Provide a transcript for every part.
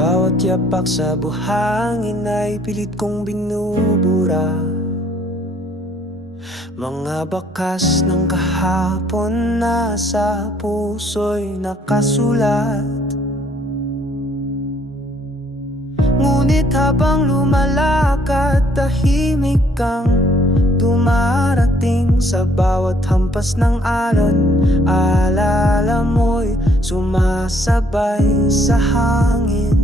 Bawat yapak sa buhangin ay pilit kong binubura. Mga bakas ng kahapon nasa puso'y nakasulat. Ngunit habang lumalakad, tahimik kang dumarating. Sa bawat hampas ng alon, alala mo'y sumasabay sa hangin.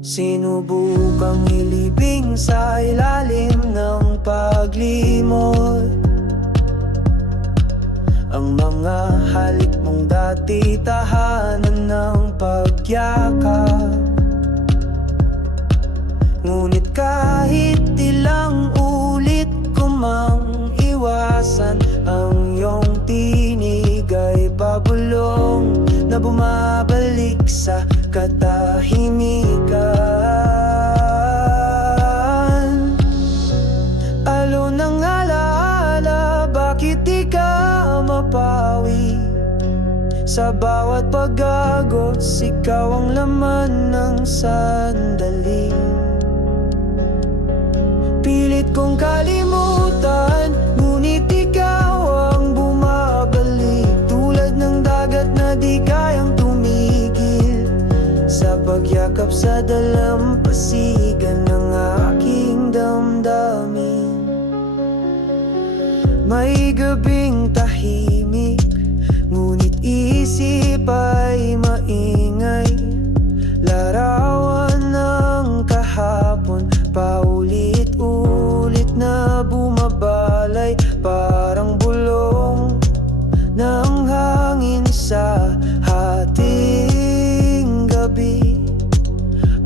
Sinubukang ilibing sa ilalim ng paglimot ang mga halik mong dati, tahanan ng pagyakap. Ngunit kahit ilang ulit ko mang iwasan, ang iyong tinig ay pabulong na bumabalik sa katahimikan. Alon ng alaala, bakit di ka mapawi? Sa bawat pag-agos, ikaw ang laman ng sandali. Pilit kong kalimutan, ngunit ikaw ang bumabalik. Tulad ng dagat na di kayang tumigil sa pagyakap sa dalampasigan ng aking damdamin. May gabing tahimik, ngunit isip ay maingay. Larawan ng kahapon, paulit-ulit na bumabalay. Parang bulong ng hangin sa hating gabi.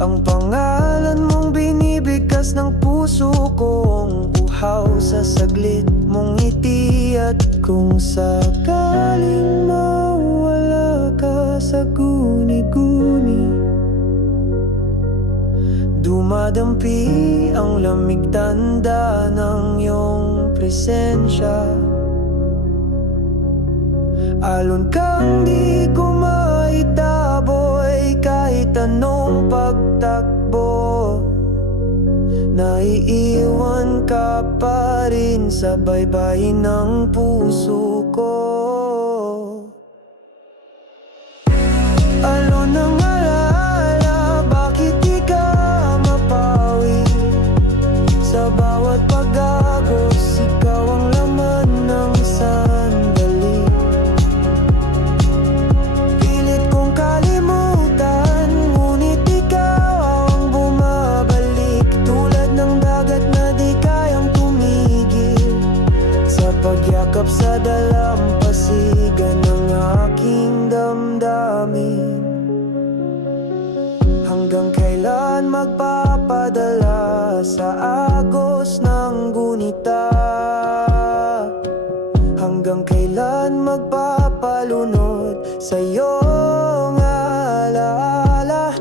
Ang pangalan mong binibigkas ng puso kong uhaw sa saglit mong ngiti. At kung sakaling mawala ka sa guni-guni, dumadampi ang lamig tanda ng iyong presensya. Alon kang di ko maitaboy, kahit anong pagtakbo. Naiiwan ka pa rin sa baybayin ng puso ko. Alon ng alaala, bakit di ka mapawi? Sa bawat pag-agos, ikaw ang laman ng sandali. Pilit kong kalimutan, ngunit ikaw ang bumabalik. Tulad ng dagat na di kayang tumigil sa pagyakap sa dalampasigan ng aking damdamin. Hanggang kailan magpapadala sa agos ng gunita? Hanggang kailan magpapalunod sa iyong alaala?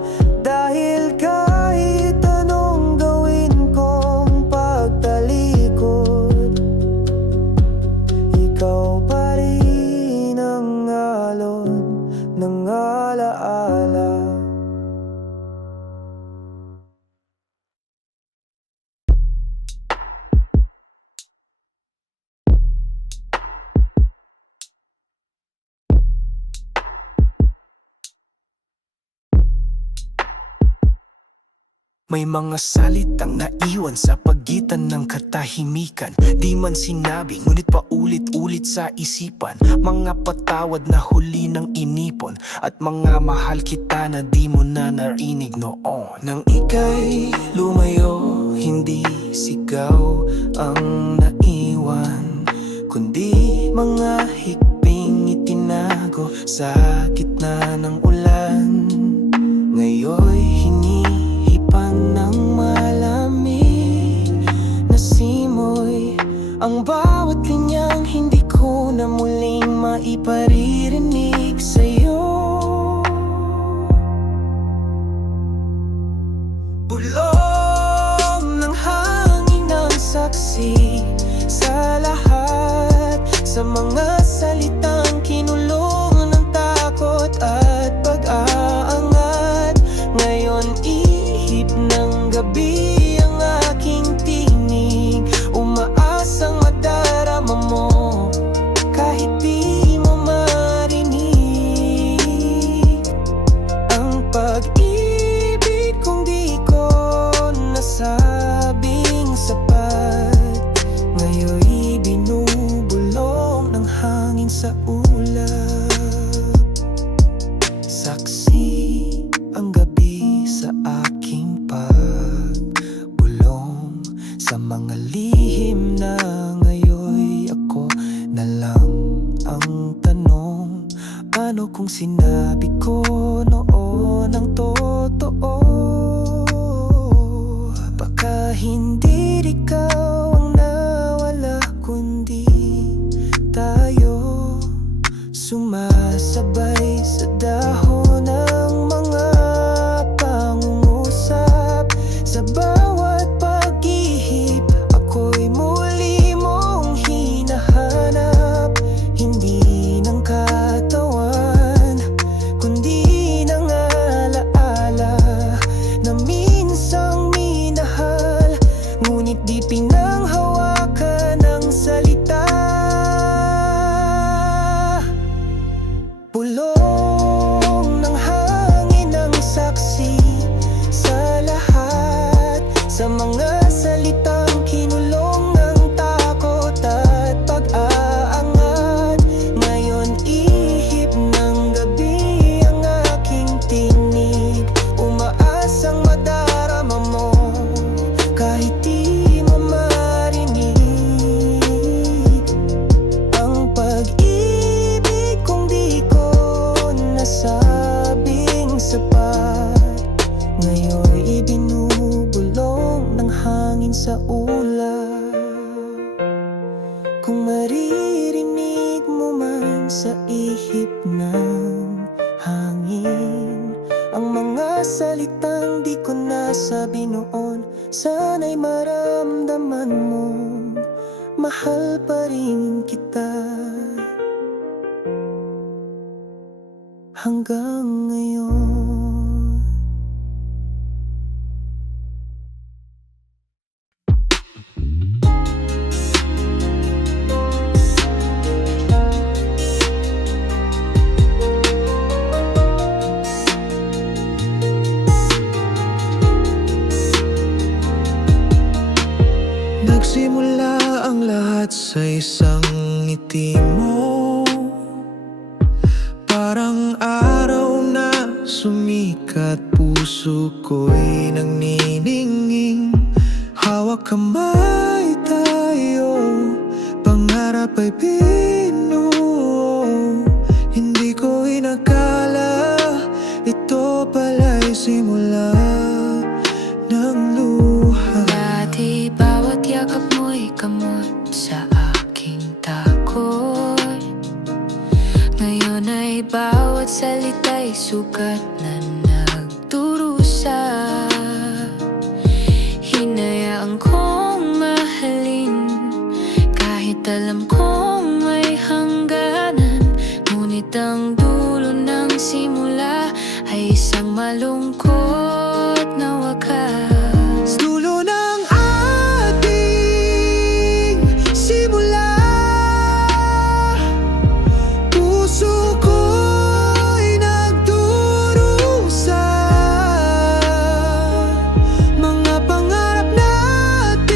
Dahil kahit anong gawin kong pagtalikod, ikaw pa rin ang alon ng alaala. May mga salitang naiwan sa pagitan ng katahimikan. Di man sinabi, ngunit paulit-ulit sa isipan. Mga patawad na huli ng inipon, at mga mahal kita na di mo na narinig noon. Nang ika'y lumayo, hindi sigaw ang naiwan, kundi mga hikbing itinago sa gitna ng ulan. Ngayon'y hinihipan ng malamig na simoy, ang bawat linyang hindi ko na muling maiparirinig sa'yo. Bulong ng hangin ang saksi sa lahat, sa mga salitang kinulong ng takot at pag-aangat. salitang di ko nasabi noon, sana'y maramdaman mo, mahal pa rin kita hanggang ngayon. Nagsimula ang lahat sa isang ngiti mo, parang araw na sumikat. Puso ko'y nagniningning, hawak kamay tayo, pangarap ay binuo. Hindi ko inakala ito pala'y simula ng luha. Dati bawat yakap mo'y kamot sa aking takot, ngayon ay bawat salita'y sugat na nagdurusa. Hinayaan kong mahalin kahit alam kong may hangganan, ngunit ang dulo ng simula ay isang malungkot na wakas. Dulo ng ating simula, puso ko'y nagdurusa. Mga pangarap nating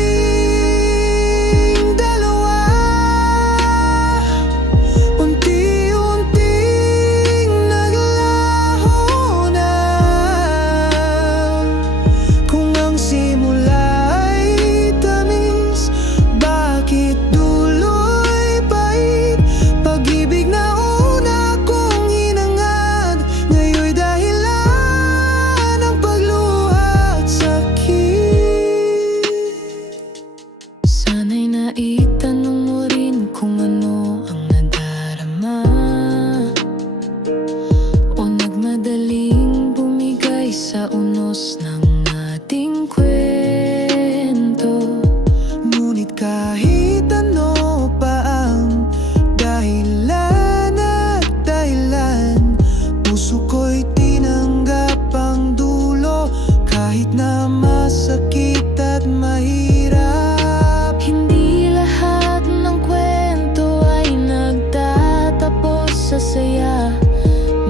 dalawa, unti-unting naglaho na. Kung ang simula ay tamis, bakit dulo'y pait? Pag-ibig na una kong hinangad, ngayon'y dahilan ng pagluha at sakit. Sana'y naitanong mo rin kung ano ang nadarama, o nagmadaling bumigay sa unos ng ating kwento. Ngunit kahit ano pa ang dahilan at dahilan, puso ko'y tinanggap ang dulo, kahit na masakit at mahirap. Hindi lahat ng kwento ay nagtatapos sa saya.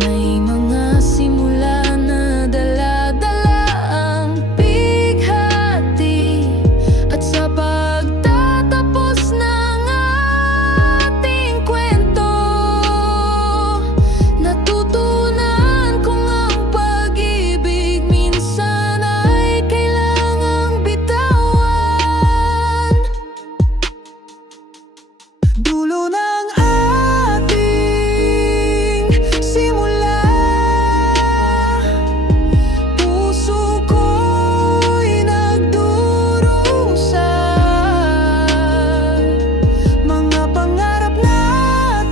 May mga simula na dala-dala ang bighati, at sa pagtatapos ng ating kwento, natutunan kong ang pag-ibig minsan ay kailangang bitawan. Dulo ng ating simula, puso ko'y nagdurusa. Mga pangarap nating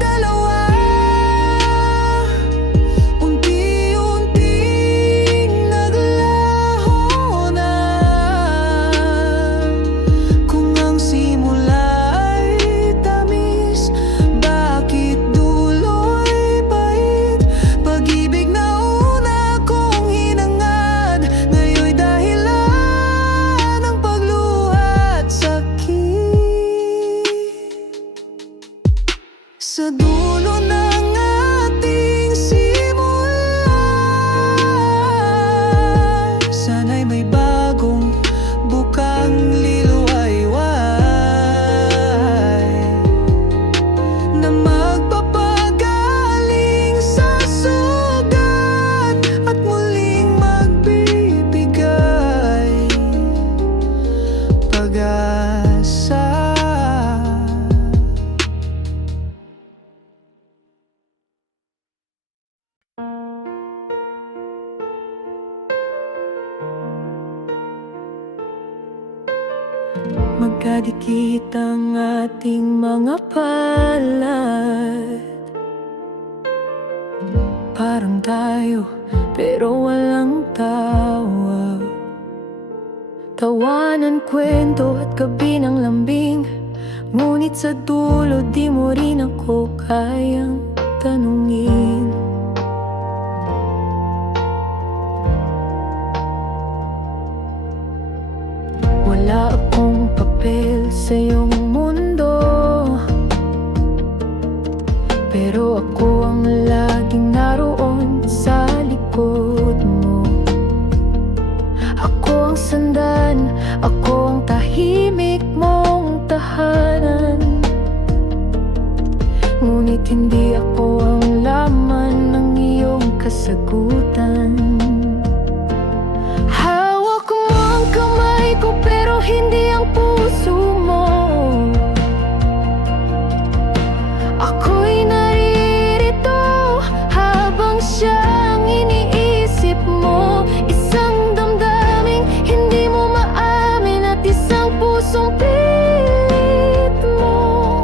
dalawa, unti-unting naglaho na. Kung ang simula ay tamis, bakit dulo'y pait? Pag-ibig na una kong hinangad, ngayon'y dahilan ng pagluha at sakit. Sa dulo ng ating simula, sana'y may bagong bukang liluwayway na magpapagaling sa sugat at muling magbibigay pag-asa. Magkadikit ang ating mga palad, parang tayo, pero walang tawa. Tawanan, kwento at gabi ng lambing, ngunit sa dulo di mo rin ako kayang tanungin. Wala akong papel sa iyong mundo, pero ako ang laging naroon sa likod mo. Ako ang sandan, ako ang tahimik mong tahanan, ngunit hindi ako ang laman ng iyong kasagutan. Hawak mo ang kamay ko pero hindi ang puso mo. Ako'y naririto habang siyang iniisip mo. Isang damdaming hindi mo maamin at isang pusong pilit mo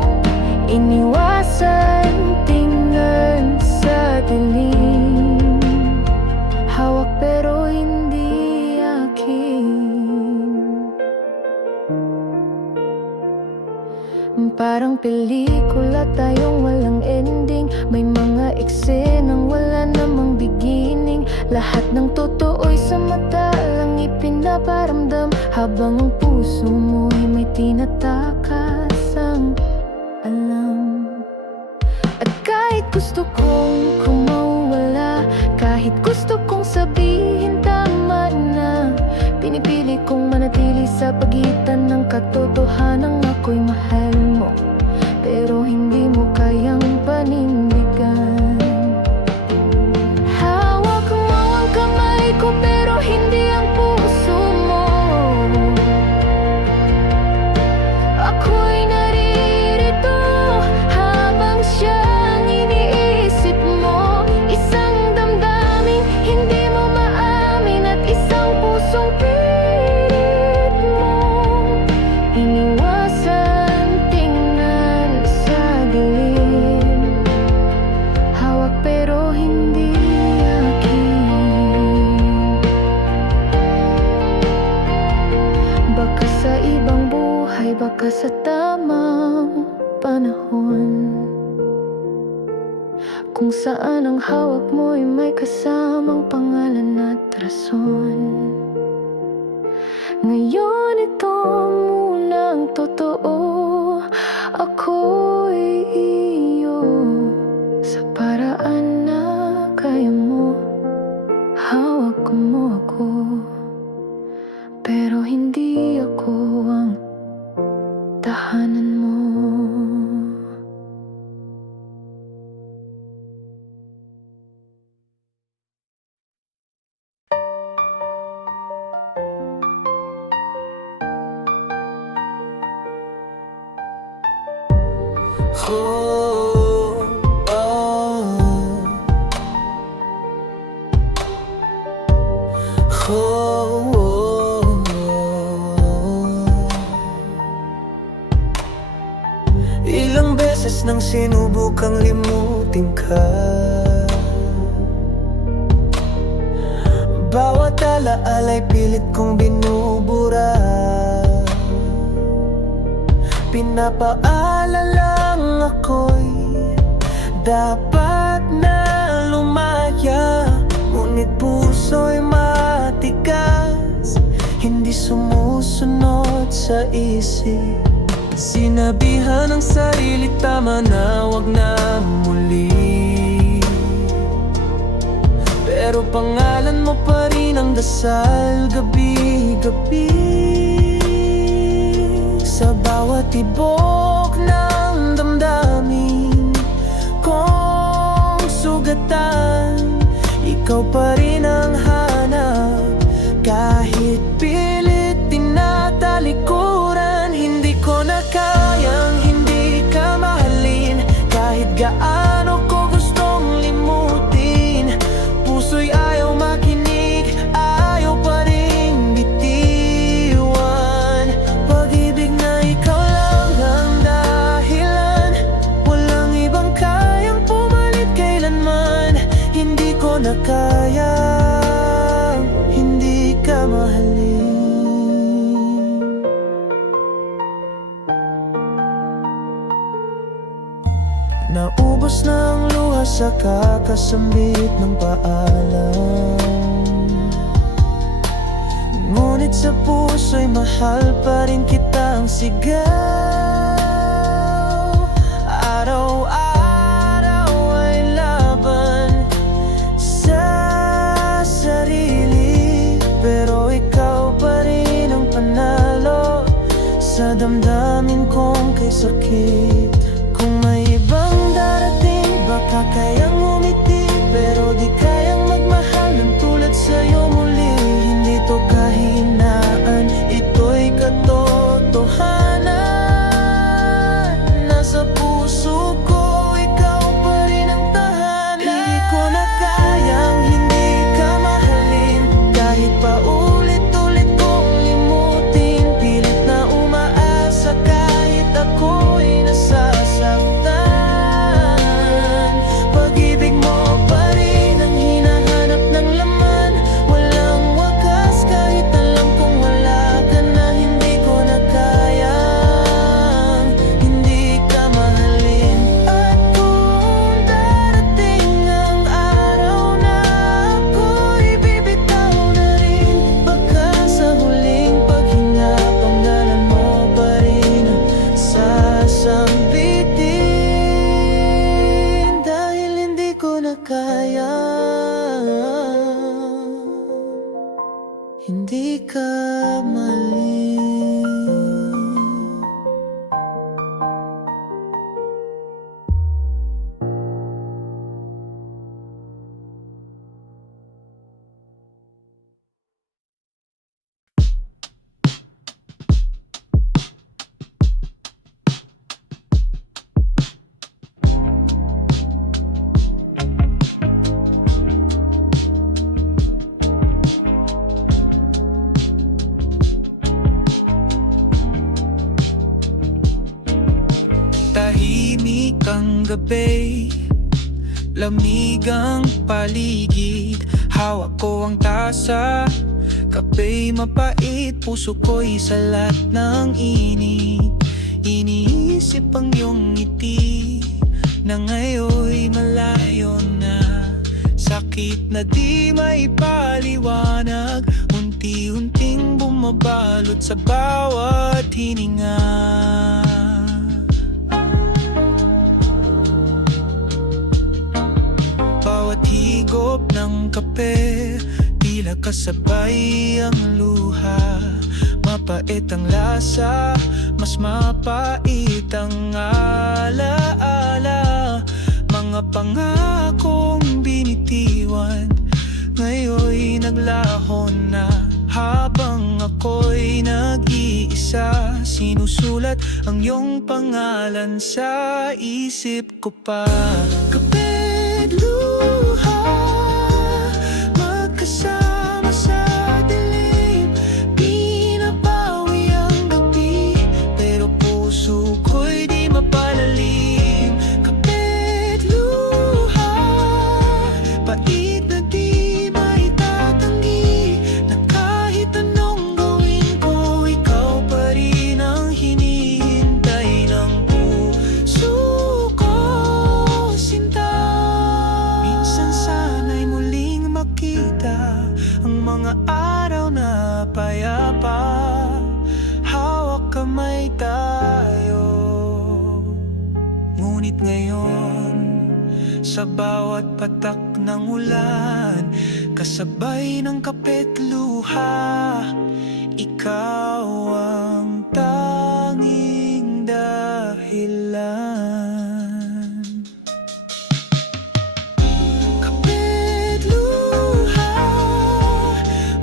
iniwasan tingnan sa dilim. Hawak pero hindi akin. Parang pelikula tayong walang ending, may mga eksenang wala namang beginning. Lahat ng totoo'y sa mata lang ipinaparamdam, habang ang puso mo'y may tinatakasang alam. At kahit gusto kong kumawala, kahit gusto kong sabihin tama na, pinipili kong manatili sa pagitan ng katotohanang ako'y mahal mo, pero hindi mo kayang panindigan. Hawak mo ang kamay ko pero hindi ang puso mo. Ako'y naririto habang siyang iniisip mo. Isang damdaming hindi mo maamin at isang pusong pilit mo iniwasan tingnan sa dilim. Hawak pero hindi akin. Baka sa ibang buhay, baka sa tamang panahon, kung saan ang hawak mo'y may kasamang pangalan at rason. Ngayon ito muna ang totoo, ako'y iyo sa paraan na kaya mo. Hawak mo ako, pero hindi ako ang tahanan mo. Oh, oh. Oh, oh, oh. Ilang beses nang sinubukang limutin ka, bawat alaala'y pilit kong binubura. Pinapaalang ako'y dapat na lumaya, ngunit puso'y matigas, hindi sumusunod sa isip. Sinabihan ng sarili tama na wag na muli, pero pangalan mo pa rin ang dasal gabi-gabi. Sa bawat tibok ng damdamin kong sugatan, ikaw pa rin ang hanap. Kahit pilit tinatalikuran, hindi ko na kayang hindi ka mahalin. Kahit gaano ko gustong limutin, puso'y ayaw makinig, ayaw pa rin bitiwan. Pag-ibig na ikaw lang ang dahilan, walang ibang kayang pumalit kailanman. Hindi na kayang hindi ka mahalin. Naubos na ang luha sa kakasambit ng paalam, ngunit sa puso'y mahal pa rin kitang sigaw. Araw-araw ay laban sa sarili, pero ikaw pa rin ang panalo sa damdamin kong kay sakit. Kung may ibang darating, baka kayang umiti, pero di kayang magmahal ng tulad sa'yo muli. Hindi to kahinaan, ito'y katotohanan. Nasa puso ko, ikaw pa rin ang tahanan. Hindi ko na kayang hindi ka mahalin, kahit pa ulit-ulit kong limutin. Pilit na umaasa kahit ako'y nasasaktan. Pag-ibig mo pa rin ang hinahanap ng laman, walang wakas kahit alam kong wala ka na. Hindi ko na kayang hindi ka mahalin. At kung darating ang araw na ako'y bibitaw na rin, baka sa huling paghinga pangalan mo pa rin ang sasambitin. Dahil hindi ko na kaya hindi ka mahalin. Tahimik ang gabi, lamig ang paligid. Hawak ko ang tasa, kapey mapait. Puso ko'y salat ng init. Iniisip ang iyong ngiti na ngayon'y malayo na. Sakit na di maipaliwanag, unti-unting bumabalot sa bawat hininga. Bawat higop ng kape, tila kasabay ang luha. Mapait ang lasa, mas mapait ang alaala. Mga pangakong binitiwan, ngayon'y naglaho na. Habang ako'y nag-iisa, sinusulat ang iyong pangalan sa isip ko pa. Kapit luha, magkasama sa dilim. Pinapawi ang gabi, pero puso ko'y di mapalalim. Kapit luha, pait na di maitatanggi, na kahit anong gawin ko, ikaw pa rin ang hinihintay ng puso ko, sinta. Minsan sana'y muling makita ang mga araw na payapa. Hawak kamay tayo, ngunit ngayon sa bawat patak ng ulan, kasabay ng kapit luha, ikaw ang tanging dahilan. Kapit luha,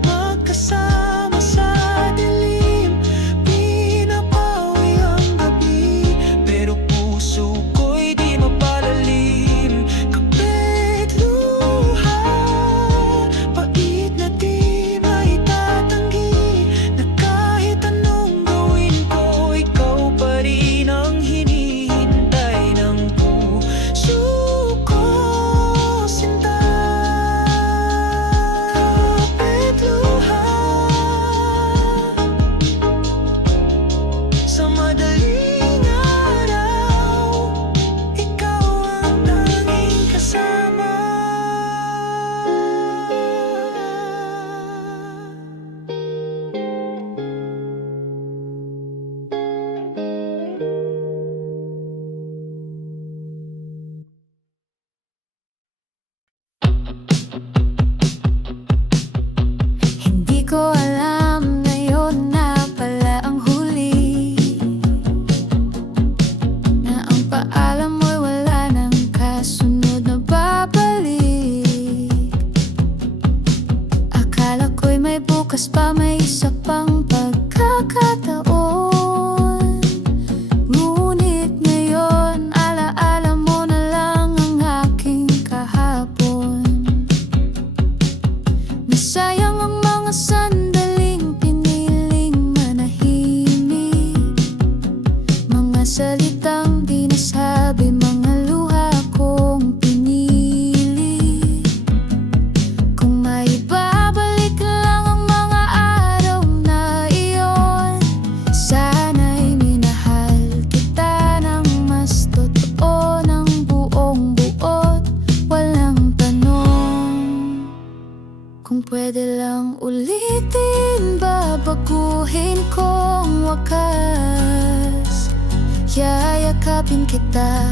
magkasama sa dilim. Pinapawi ang gabi, pero puso ko'y di mapalalim. Kapit luha, pait na di maitatanggi, na kahit anong gawin ko, ikaw Bukas pa may isa pang pagkakataon. Ngunit ngayon, alaala mo na lang ang aking kahapon. Nasayang ang mga sandaling piniling manahimik, mga salitang di nasabi, mga luha kong pinili. Kung maibabalik lang ang mga araw na iyon, sana'y minahal kita ng mas totoo, ng buong buo't walang tanong. Kung pwede lang ulitin, babaguhin kong wakas. Yayakapin kita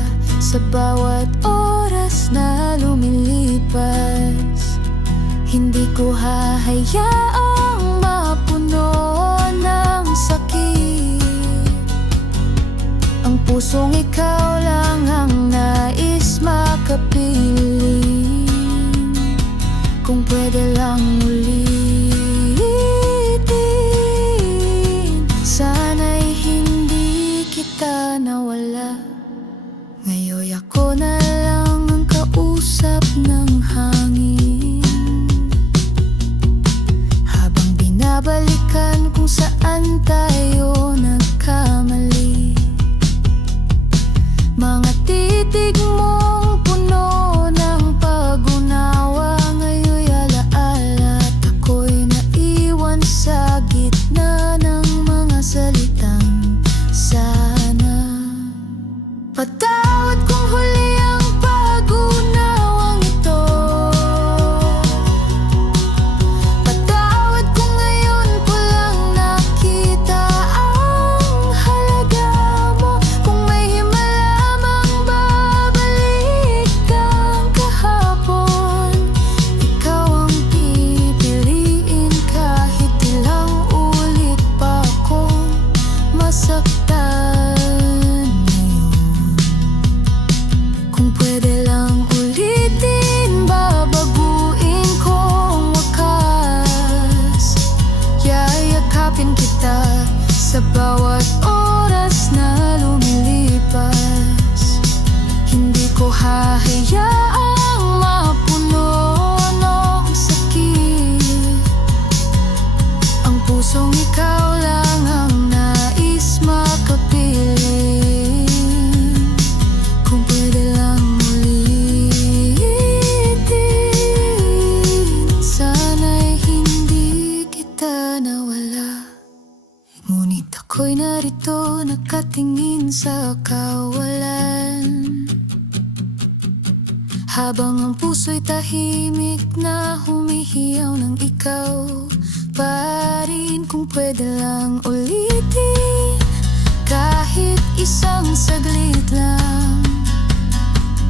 sa bawat oras na lumilipas. Hindi ko hahayaang mapuno ng sakit ang pusong ikaw lang ang nais makapiling. Kung pwede lang ulitin, sana'y hindi kita nawala. Ngayon ako na lang ang kausap ng hangin, habang binabalikan kung saan tayo nagkamali. Mga titig mong puno ng pag-unawa, ngayon'y alaala at ako'y naiwan sa gitna ng mga salitang sana. Patawad kung huli ang pag-unawang ito. Patawad kung ngayon ko lang nakita ang halaga mo. Kung may himala mang babalik kang kahapon, ikaw ang pipiliin kahit ilang ulit pa akong masaktan. Kung pwede lang ulitin, babaguhin kong wakas. Yayakapin kita sa bawat oras na lumilipas. Hindi ko hahayaang mapuno ng sakit ang pusong ikaw lang ang nais makapiling. Kung pwede lang ulitin, sana'y hindi kita nawala. Ngunit ako'y narito nakatingin sa kawalan, habang ang puso'y tahimik na humihiyaw ng ikaw pa rin. Kung pwede lang ulitin, kahit isang saglit lang,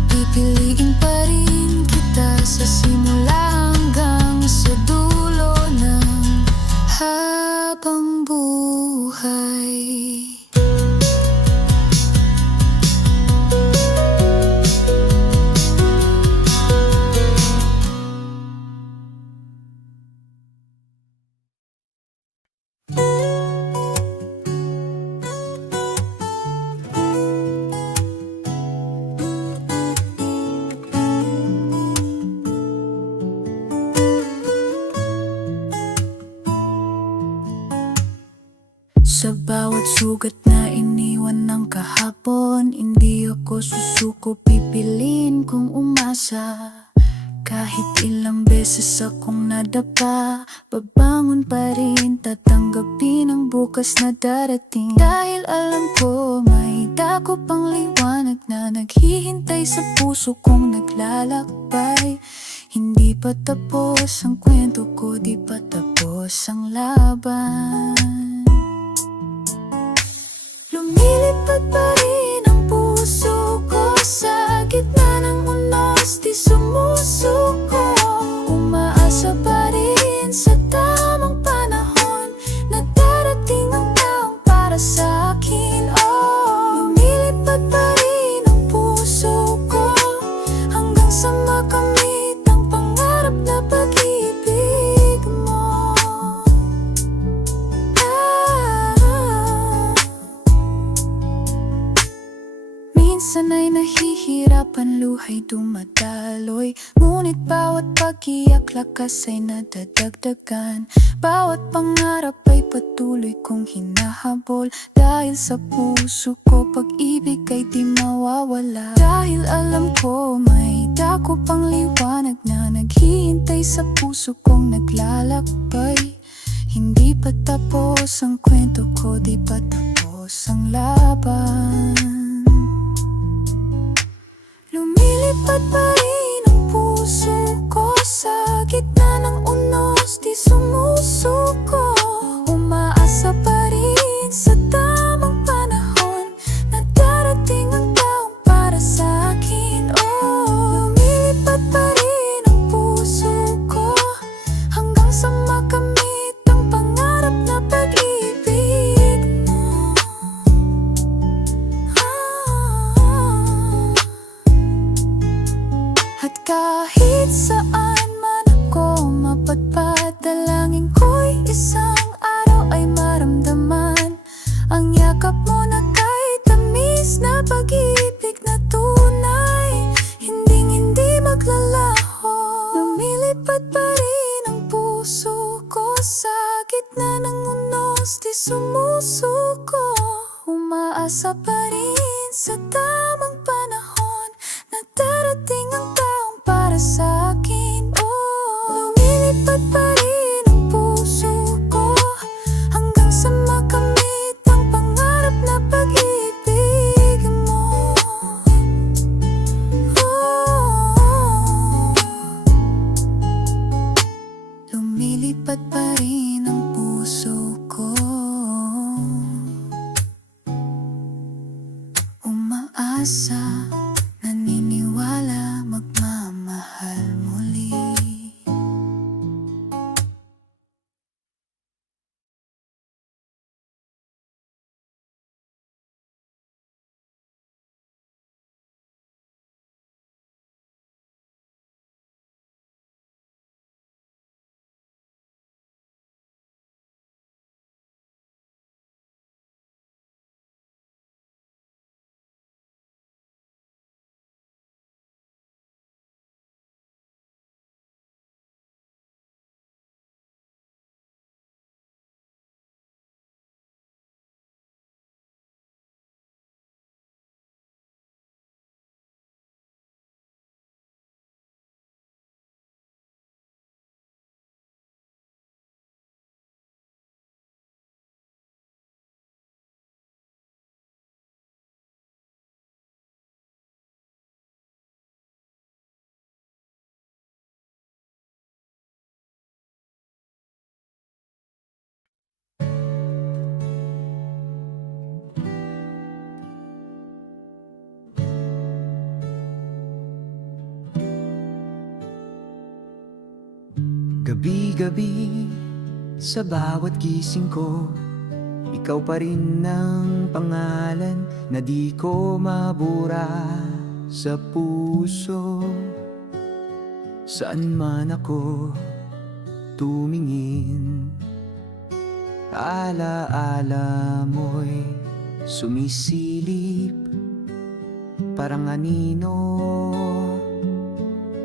pipiliin pa rin kita sa simula hanggang sa dulo ng habang buhay. Sa bawat sugat na iniwan ng kahapon, hindi ako susuko, pipiliin kong umasa. Kahit ilang beses akong nadapa, babangon pa rin, tatanggapin ang bukas na darating. Dahil alam ko may dako pang liwanag na naghihintay sa puso kong naglalakbay. Hindi pa tapos ang kwento ko, di pa tapos ang laban. Lumilipad pa rin ang puso ko sa gitna ng unos, di sumusuko. Umaasa pa rin sa tamang panahon na darating ang taong para sa akin. Oh, lumilipad pa rin ang puso ko hanggang sa makamit ang pangarap na pag-ibig mo. buhay dumadaloy. Ngunit bawat pag-iyak lakas ay nadadagdagan. Bawat pangarap ay patuloy kong hinahabol. Dahil sa puso ko pag-ibig ay di mawawala. Dahil alam ko may dako pang liwanag na naghihintay sa puso kong naglalakbay. Hindi pa tapos ang kwento ko, di pa tapos ang laban. Lumilipad pa rin ang puso ko sa gitna ng unos, di sumusuko. Umaasa pa rin sa tamang panahon na darating ang taong para sa akin. Oh, lumilipad pa rin ang puso ko hanggang sa makamit ang pangarap na pag-ibig mo. At kahit saan man ako mapadpad, dalangin ko'y isang araw ay maramdaman ang yakap mo na kay tamis na pag-ibig na tunay, hindi maglalaho. Lumilipad pa rin ang puso ko sa gitna ng unos, di sumusuko. Umaasa pa rin sa tamang panahon na darating ang taong para sa akin. Oh, lumilipad pa rin ang puso ko hanggang sa makamit ang pangarap na pag-ibig mo. Oh, lumilipad pa rin ang puso ko. Umaasa, naniniwala, magmamahal muli. Gabi-gabi, sa bawat gising ko, ikaw pa rin ang pangalan na di ko mabura sa puso. Saan man ako tumingin, alaala mo'y sumisilip, parang anino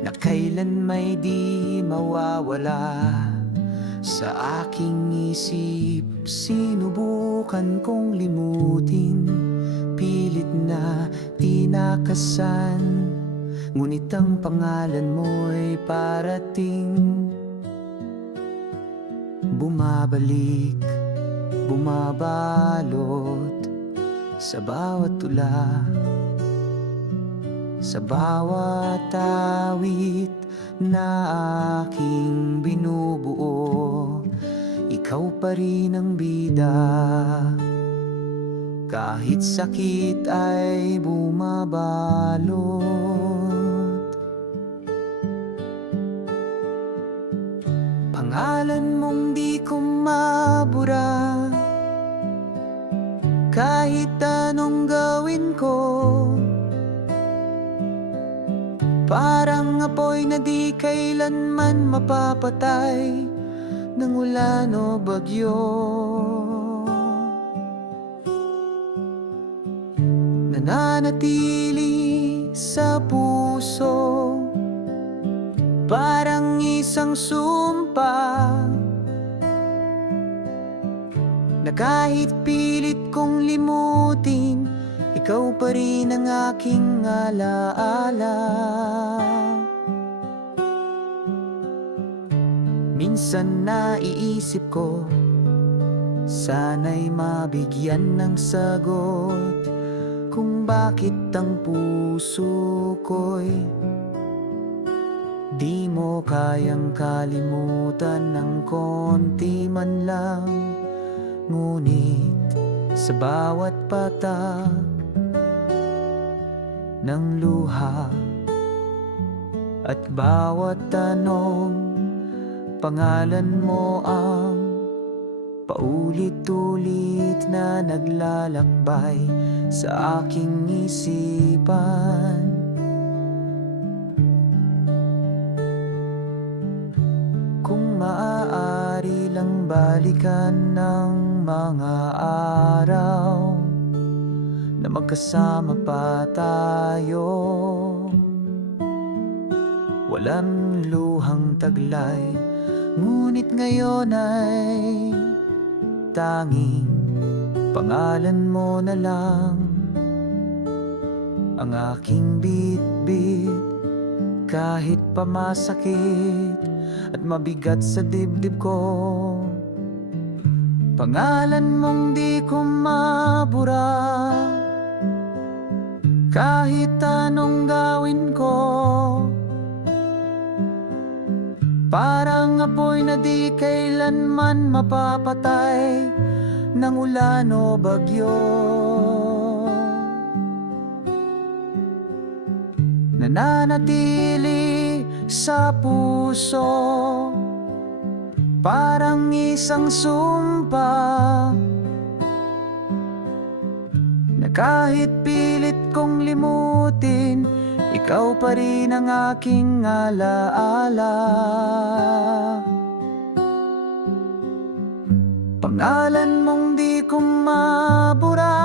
na kailan may di mawawala sa aking isip. Sinubukan kong limutin, pilit na tinakasan, ngunit ang pangalan mo'y parating. Bumabalik, bumabalot sa bawat tula, sa bawat awit na aking binubuo. Ikaw pa rin ang bida, kahit sakit ay bumabalot. Pangalan mong di ko mabura, kahit anong gawin ko. Parang apoy na di kailanman mapapatay ng ulan o bagyo. Nananatili sa puso, parang isang sumpa, na kahit pilit kong limutin, ikaw pa rin ang aking alaala. Minsan naiisip ko, sana'y mabigyan ng sagot kung bakit ang puso ko'y di mo kayang kalimutan ng konti man lang. Ngunit sa bawat patak ng luha at bawat tanong, pangalan mo ang paulit-ulit na naglalakbay sa aking isipan. Kung maaari lang balikan ng mga araw na magkasama pa tayo, walang luhang taglay, ngunit ngayon ay tanging pangalan mo na lang ang aking bit-bit. Kahit pa masakit at mabigat sa dibdib ko, pangalan mong di ko mabura. Kahit anong gawin ko, parang apoy na di kailanman mapapatay ng ulan o bagyo. Nananatili sa puso, parang isang sumpa, na kahit pilit kong limutin, ikaw pa rin ang aking alaala. Pangalan mong di ko mabura,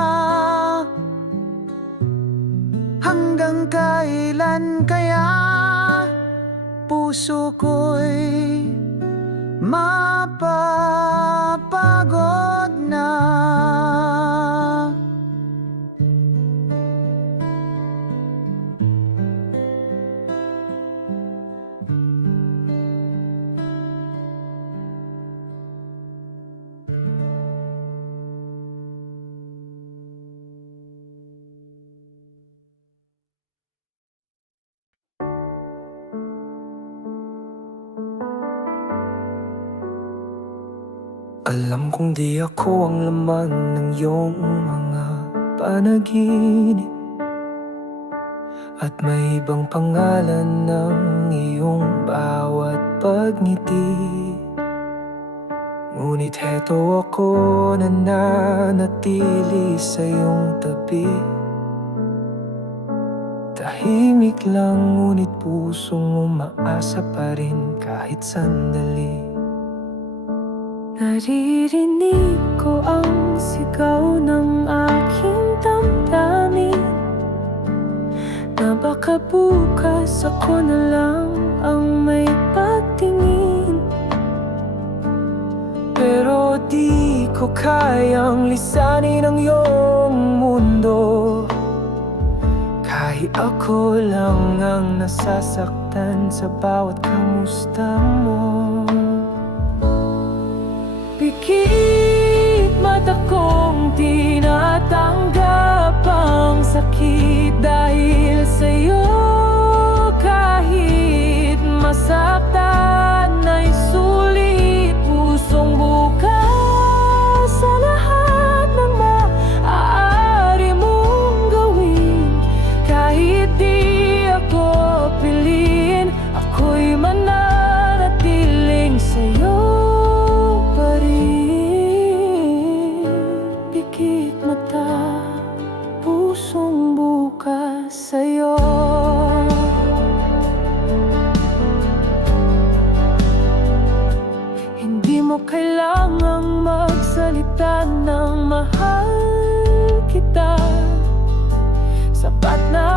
hanggang kailan kaya puso ko'y mapapagod na? Alam kong di ako ang laman ng iyong mga panaginip, at may ibang pangalan ng iyong bawat pagngiti. Ngunit heto ako, nananatili sa iyong tabi. Tahimik lang, ngunit pusong umaasa pa rin kahit sandali. Naririnig ko ang sigaw ng aking damdamin, na baka bukas ako na lang ang may pagtingin. Pero di ko kayang lisanin ang iyong mundo, kahit ako lang ang nasasaktan sa bawat kamusta mo. Pikit mata kong tinatanggap ang sakit dahil sa'yo. Kahit masaktan ay sulit, pusong bukas sa lahat ng maaari mong gawin. Kahit di ako piliin, ako'y mananatiling sa'yo. Pusong bukas sa'yo. Hindi mo kailangang magsalita ng mahal kita. Sapat na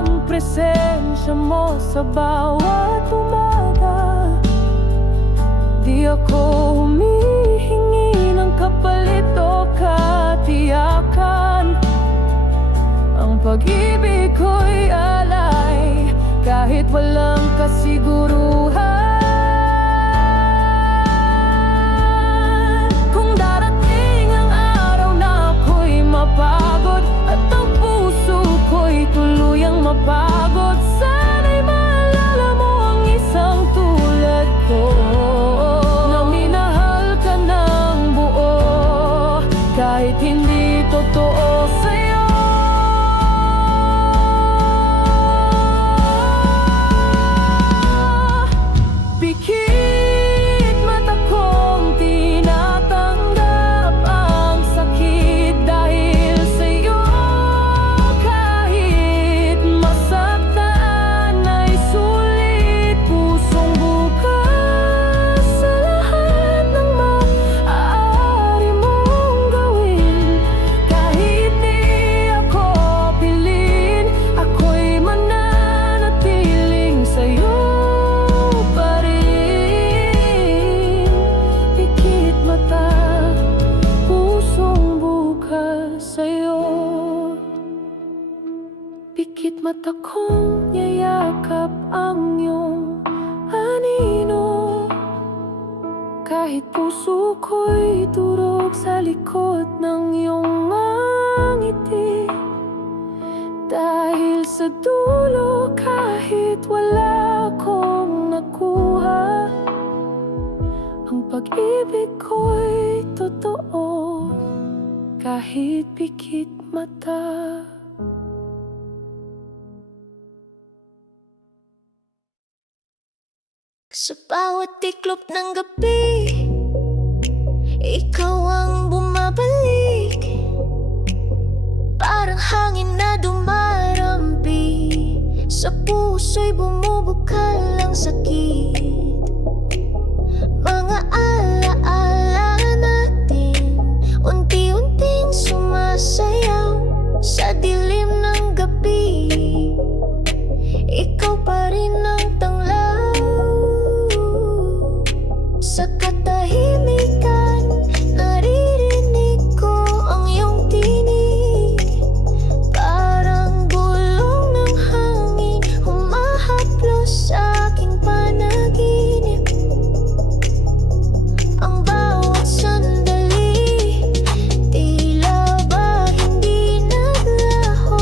ang presensya mo sa bawat umaga. Di ako humihingi ng kapalit o katiyakan. Ang pag-ibig ko'y alay kahit walang kasiguruhan. Kung darating ang araw na ako'y mapagod at ang puso ko'y tuluyang mapagod, sana'y maalala mo ang isang tulad ko, na minahal ka ng buo kahit hindi totoo sa'yo. Pikit mata kong tinatanggap ang sakit dahil sa'yo. Kahit masaktan ay sulit, pusong bukas sa lahat ng maaari mong gawin. Kahit di ako piliin, ako'y mananatiling sa'yo pa rin. Pikit mata, pusong bukas sa'yo. Pikit mata kong yayakap ang iyong anino, kahit puso ko'y durog sa likod ng iyong ngiti. Dahil sa dulo, kahit wala akong nakuha, ang pag-ibig ko'y totoo kahit pikit mata. Sa bawat tiklop ng gabi, ikaw ang bumabalik. Parang hangin na dumarampi, sa puso'y bumubukal ang sakit. Mga alaala natin, unti-unting sumasayaw sa dilim ng gabi. Ikaw pa rin ang tanglaw sa katahimikan. Naririnig ko ang iyong tinig, parang bulong ng hangin humahaplos sa aking panaginip. Ang bawat sandali, tila ba hindi naglaho,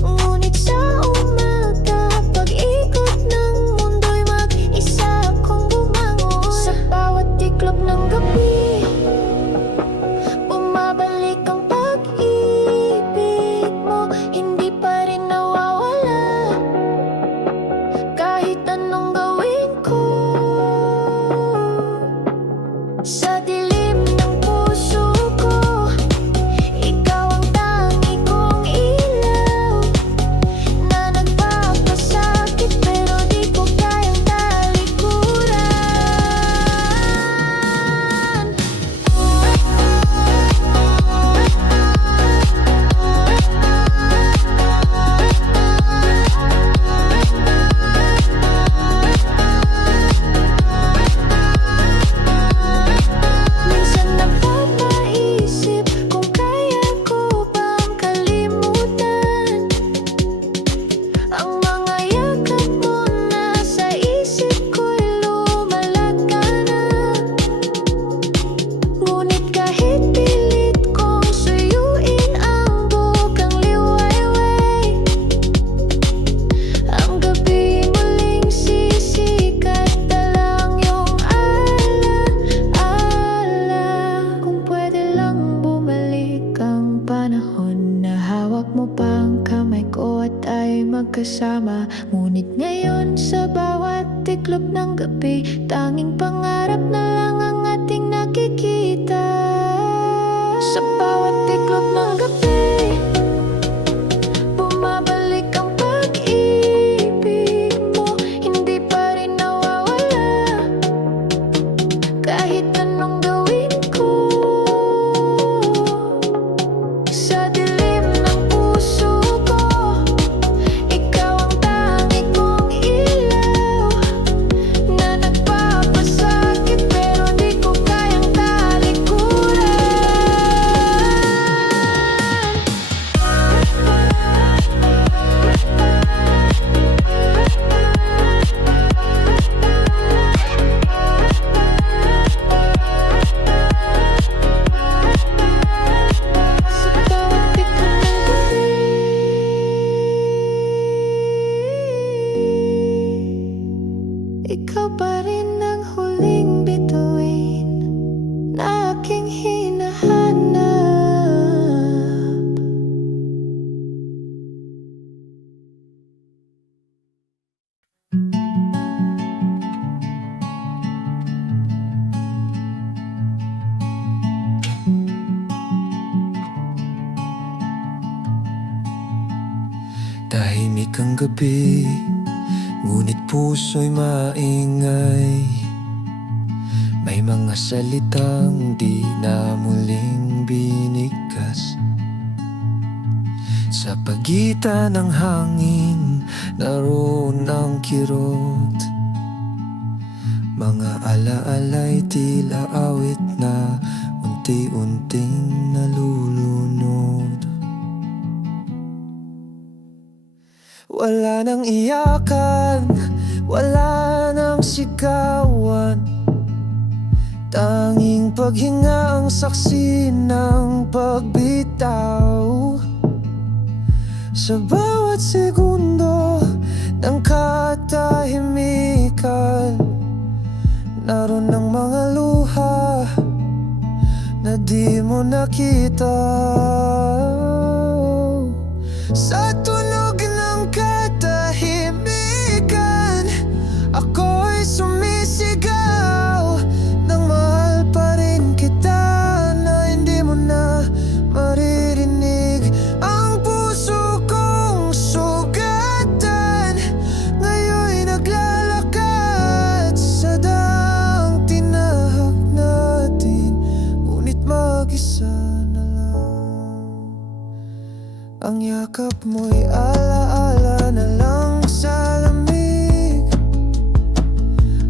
ngunit sa umaga, pag-ikot ng mundo'y mag-isa akong bumangon. Sa bawat tiklop ng gabi, bumabalik ang pag-ibig mo, hindi pa rin nawawala. Kahit anong gawin ko, sa dilim ng puso ko, ikaw ang tangi kong ilaw, na nagpapasakit pero di ko kayang talikuran. Minsan napapaisip kung kaya ko bang kalimutan ang mga yakap mo na sa isip ko'y lumalagana. Ngunit kahit pilit kong suyuin ang bukang liwayway, ang gabi muling sisikat na lang iyong alaala. Kung pwede lang bumalik ang panahon na hawak mo pa ang kamay ko at ay magkasama. Ngunit ngayon sa bawat tiklop ng gabi, tanging pangarap na lang ang ating nakikita. Sa bawat tiklop ng gabi, bumabalik ang pag-ibig mo, hindi pa rin nawawala. Kahit anong gawin ko, sa dilim ng puso ko, ikaw ang gabi, ngunit puso'y maingay. May mga salitang di na muling binigkas. Sa pagitan ng hangin, naroon ang kirot. Mga alaala'y tila awit na unti-unting nalulunod. Wala nang iyakan, wala nang sigawan. Tanging paghinga ang saksi ng pagbitaw. Sa bawat segundo ng katahimikan, naroon ang mga luha na di mo nakita. Sa tunog ng katahimikan, ako'y sumisigaw nang mahal pa rin kita na hindi mo na maririnig. Ang puso kong sugatan ngayon'y naglalakad sa daang tinahak natin, ngunit mag-isa na lang. Ang yakap mo'y alaala na lang sa lamig,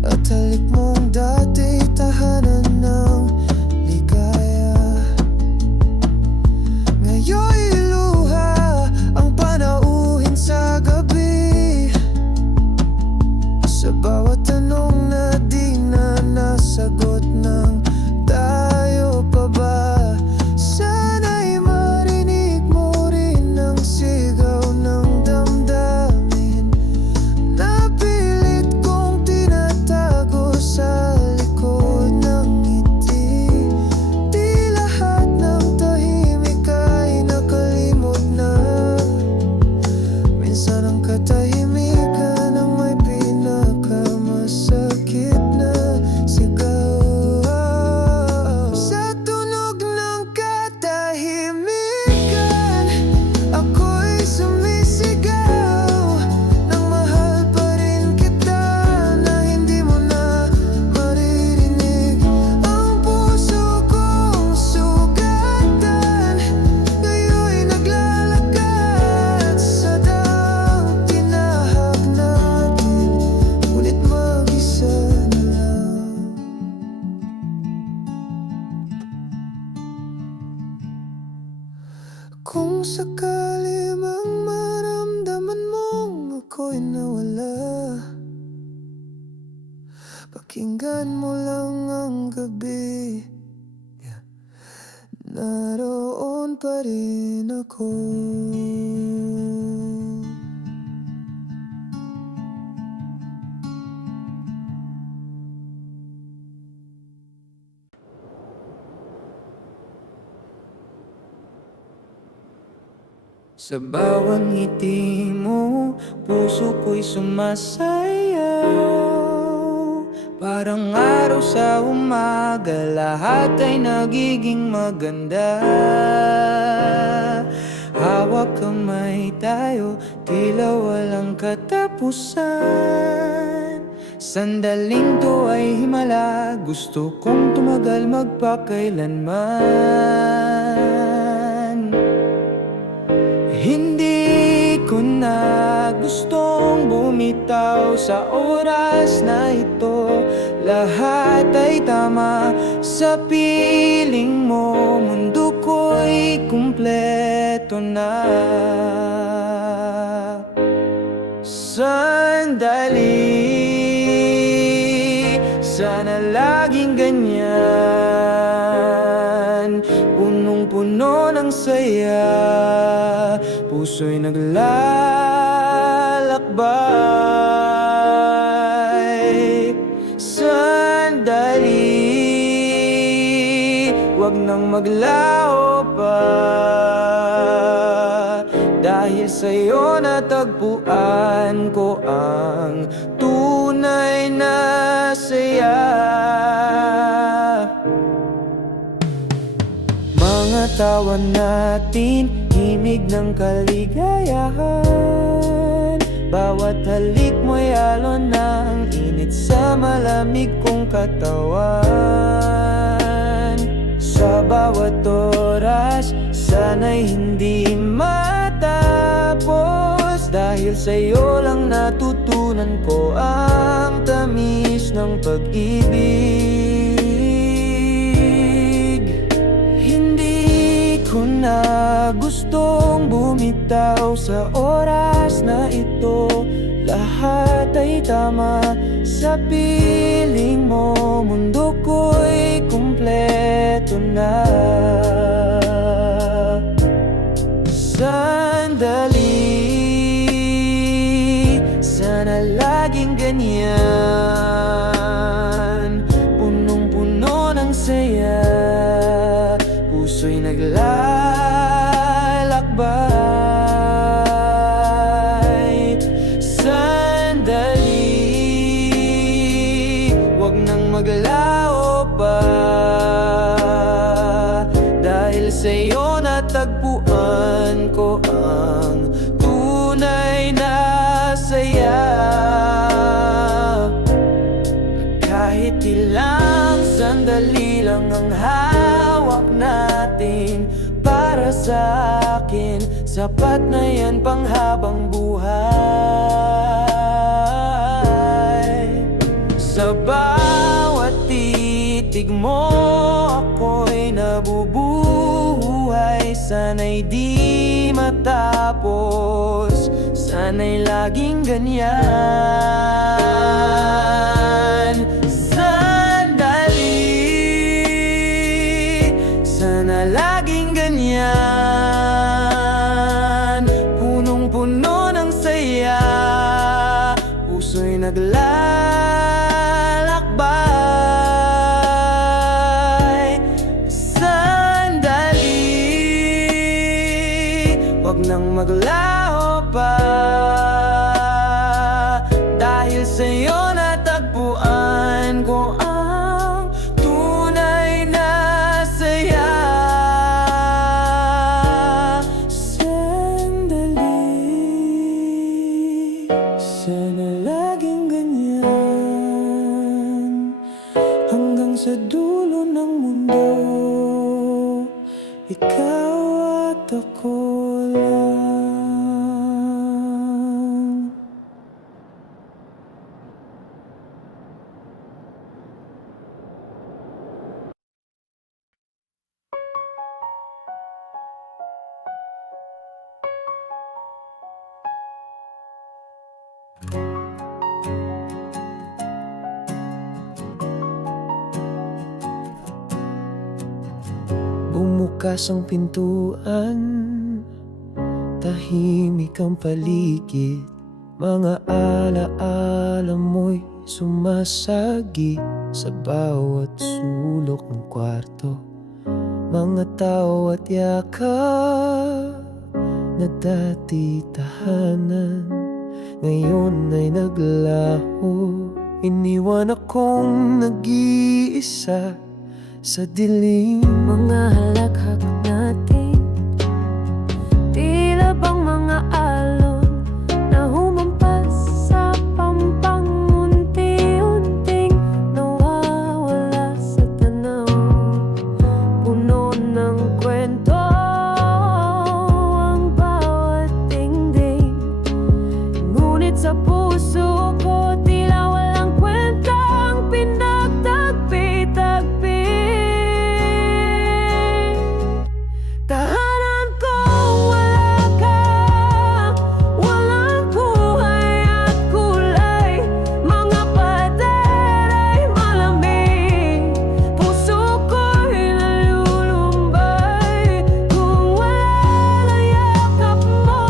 at halik mong dati tahanan ng ligaya. Ngayon'y luha ang panauhin sa gabi. Sa bawat tanong na di na nasagot ng tayo pa ba. Sana'y marinig mo rin ang sigaw ng damdamin na pilit kong tinatago sa likod ng ngiti. Di lahat ng tahimik ay nakalimot na. Minsan ang katahimikan ang may pinakamasakit na sigaw. Sa tunog ng katahimikan, ako'y sumisigaw nang mahal pa rin kita na hindi mo na maririnig. Ang puso kong sugatan ngayon'y naglalakad sa daang tinahak natin, ngunit mag-isa na lang. Kung sakali mang maramdaman mong ako'y nawala, pakinggan mo lang ang gabi. Naroon pa rin ako. Sa bawat ngiti mo, puso ko'y sumasayaw. Parang araw sa umaga, lahat ay nagiging maganda. Hawak kamay tayo, tila walang katapusan. Sandaling to ay himala, gusto kong tumagal magpakailanman. Hindi ko na gustong bumitaw sa oras na ito. Lahat ay tama sa piling mo, mundo ko'y kumpleto na. Sandali, sana laging ganyan, punong-puno ng saya, puso'y naglalakbay. Sandali, wag nang maglaho pa, dahil sa'yo natagpuan ko ang tunay na saya. Mga tawa natin, himig ng kaligayahan, Bawat halik mo'y alon ng init sa malamig kong katawan. Sa bawat oras, sana'y hindi matapos. Dahil sa'yo lang natutunan ko ang tamis ng pag-ibig. Hindi ko na gustong bumitaw sa oras na ito. Lahat ay tama sa piling mo. Mundo ko'y kumpleto na. Sandali, sana laging ganyan. Punong-puno ng saya, puso'y naglalakbay. Sandali, wag nang maglaho pa. Dahil sa'yo natagpuan ko ang tunay na saya. Kahit ilang sandali lang ang hawak natin, para sa akin sapat na yan pang habang buhay. Sa bawat titig mo ako'y nabubuhay. Sana'y di matapos, sana'y laging ganyan. Sandali, sana laging ganyan. Punong-puno ng saya, puso'y naglalakbay. Sandali, wag nang maglaho pa. Dahil sa'yo natagpuan ko ang tunay na saya. Sandali, sana laging ganyan. Hanggang sa dulo ng mundo, ikaw at ako lang. Bumukas ang pintuan, tahimik ang paligid. Mga alaala mo'y sumasagi sa bawat sulok ng kwarto. Mga tao at yakap na dati tahanan, ngayon ay naglaho. Iniwan akong nag-iisa sa dilim. Mga halakhak natin, tila bang mga alon na humampas sa pampang, unti-unting nawawala sa tanaw. Puno ng kwento ang bawat dingding, ngunit sa puso ko tila walang kwentang pinagtagpi-tagpi. Tahanan ko wala ka, walang buhay at kulay. Mga pader ay malamig, puso ko'y nalulumbay. Kung wala ang yakap mo,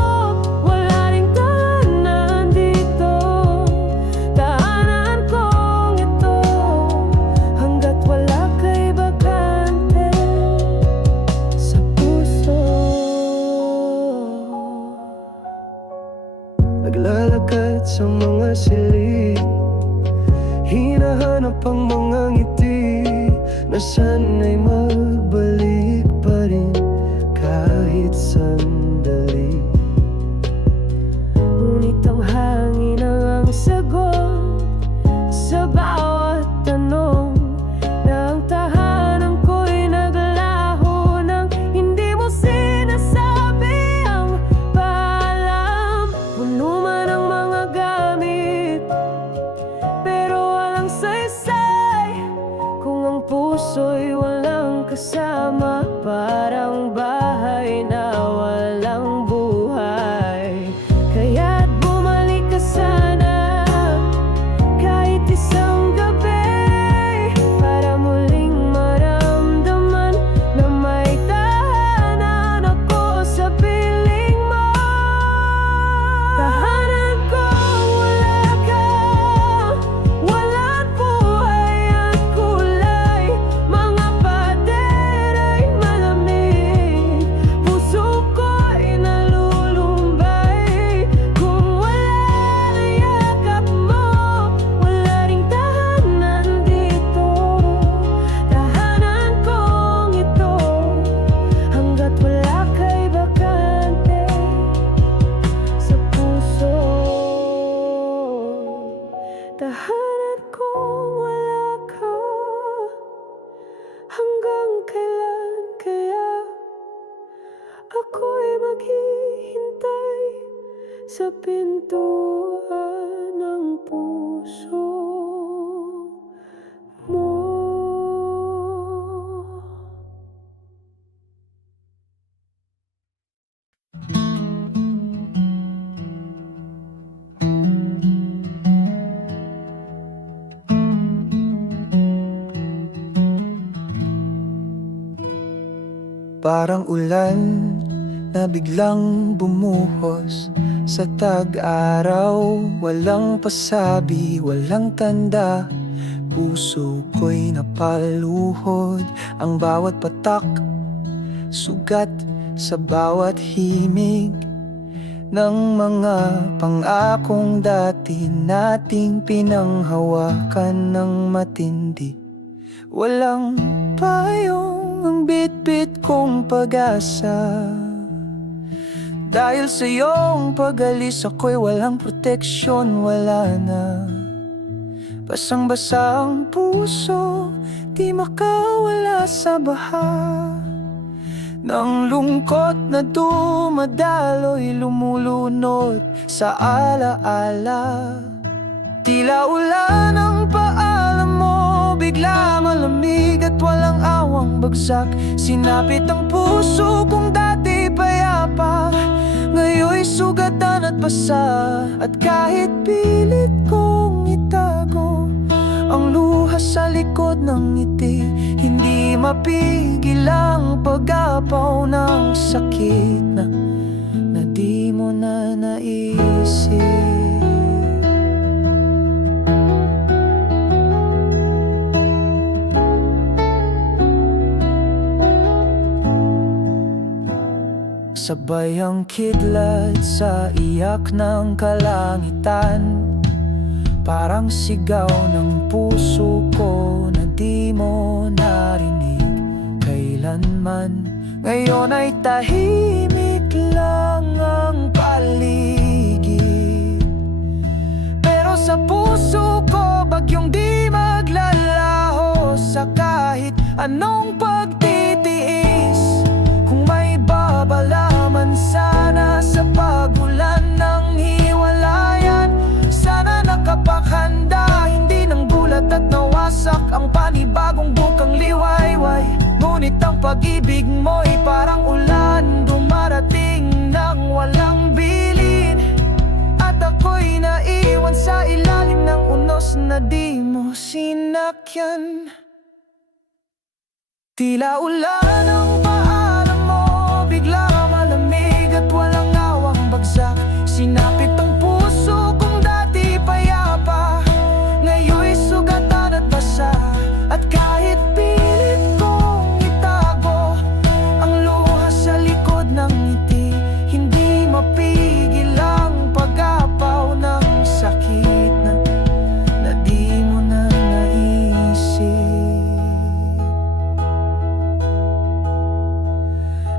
wala ring tahanan dito. Tahanan kong ito, hanggat wala kay bakante sa puso. Naglalakad sa mga silid, hinahanap ang mga ngiti na sana'y magbalik pa rin kahit sandali. Ngunit ang puso'y walang kasama, parang bahay na walang buhay. Kaya't bumalik ka sana, kahit isang gabi, para muling maramdaman na may tahanan ako sa piling mo. Tahanan ko, wala ka, walang buhay at kulay. Mga pader ay malamig, puso ko'y nalulumbay. Kung wala na yakap mo, wala ring tahanan dito. Tahanan kong ito, hanggat wala ka'y bakante sa puso. Tahanan kong wala ka, hanggang kailan kaya ako'y maghihintay sa pintuan ng puso mo. Parang ulan na biglang bumuhos sa tag-araw. Walang pasabi, walang tanda, puso ko'y napaluhod. Ang bawat patak, sugat sa bawat himig ng mga pangakong dati nating pinanghawakan ng matindi. Walang payong ang bitbit kong pag-asa, dahil sa iyong pag-alis ako'y walang proteksyon, wala na. Basang-basa ang puso, di makawala sa baha ng lungkot na dumadaloy, lumulunod sa alaala. Tila ulan ang paalam mo, bigla malamig at walang awang bagsak. Sinapit ang puso kong dati payapa, ngayon'y sugatan at basa. At kahit pilit kong itago ang luha sa likod ng ngiti, hindi mapigil ang pag-apaw ng sakit na di mo na naisip. Sabay ang kidlat sa iyak ng kalangitan, parang sigaw ng puso ko na di mo narinig kailanman. Ngayon ay tahimik lang ang paligid, pero sa puso ko bagyong di maglalaho sa kahit anong pagtitiis. Kung may babalaman sana sa pagulan ng hiwalayan, sana nakapaghanda, hindi ng gulat at nawasak ang panibagong bukang liwayway. Ngunit ang pag-ibig mo'y parang ulan, dumarating nang walang bilin, at ako'y naiwan sa ilalim ng unos na di mo sinakyan. Tila ulan ang paalam mo, bigla malamig at walang awang bagsak. Sinapit ang puso kong dati payapa, ngayon'y sugatan at basa. At kahit pilit kong itago ang luha sa likod ng ngiti, hindi mapigil ang pag-apaw ng sakit na di mo na naisip.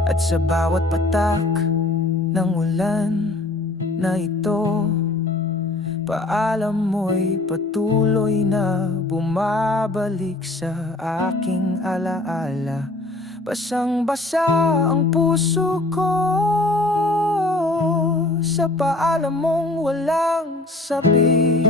At sa bawat patak ng ulan na ito, paalam mo'y patuloy na bumabalik sa aking alaala. Basang-basa ang puso ko sa paalam mong walang sabi.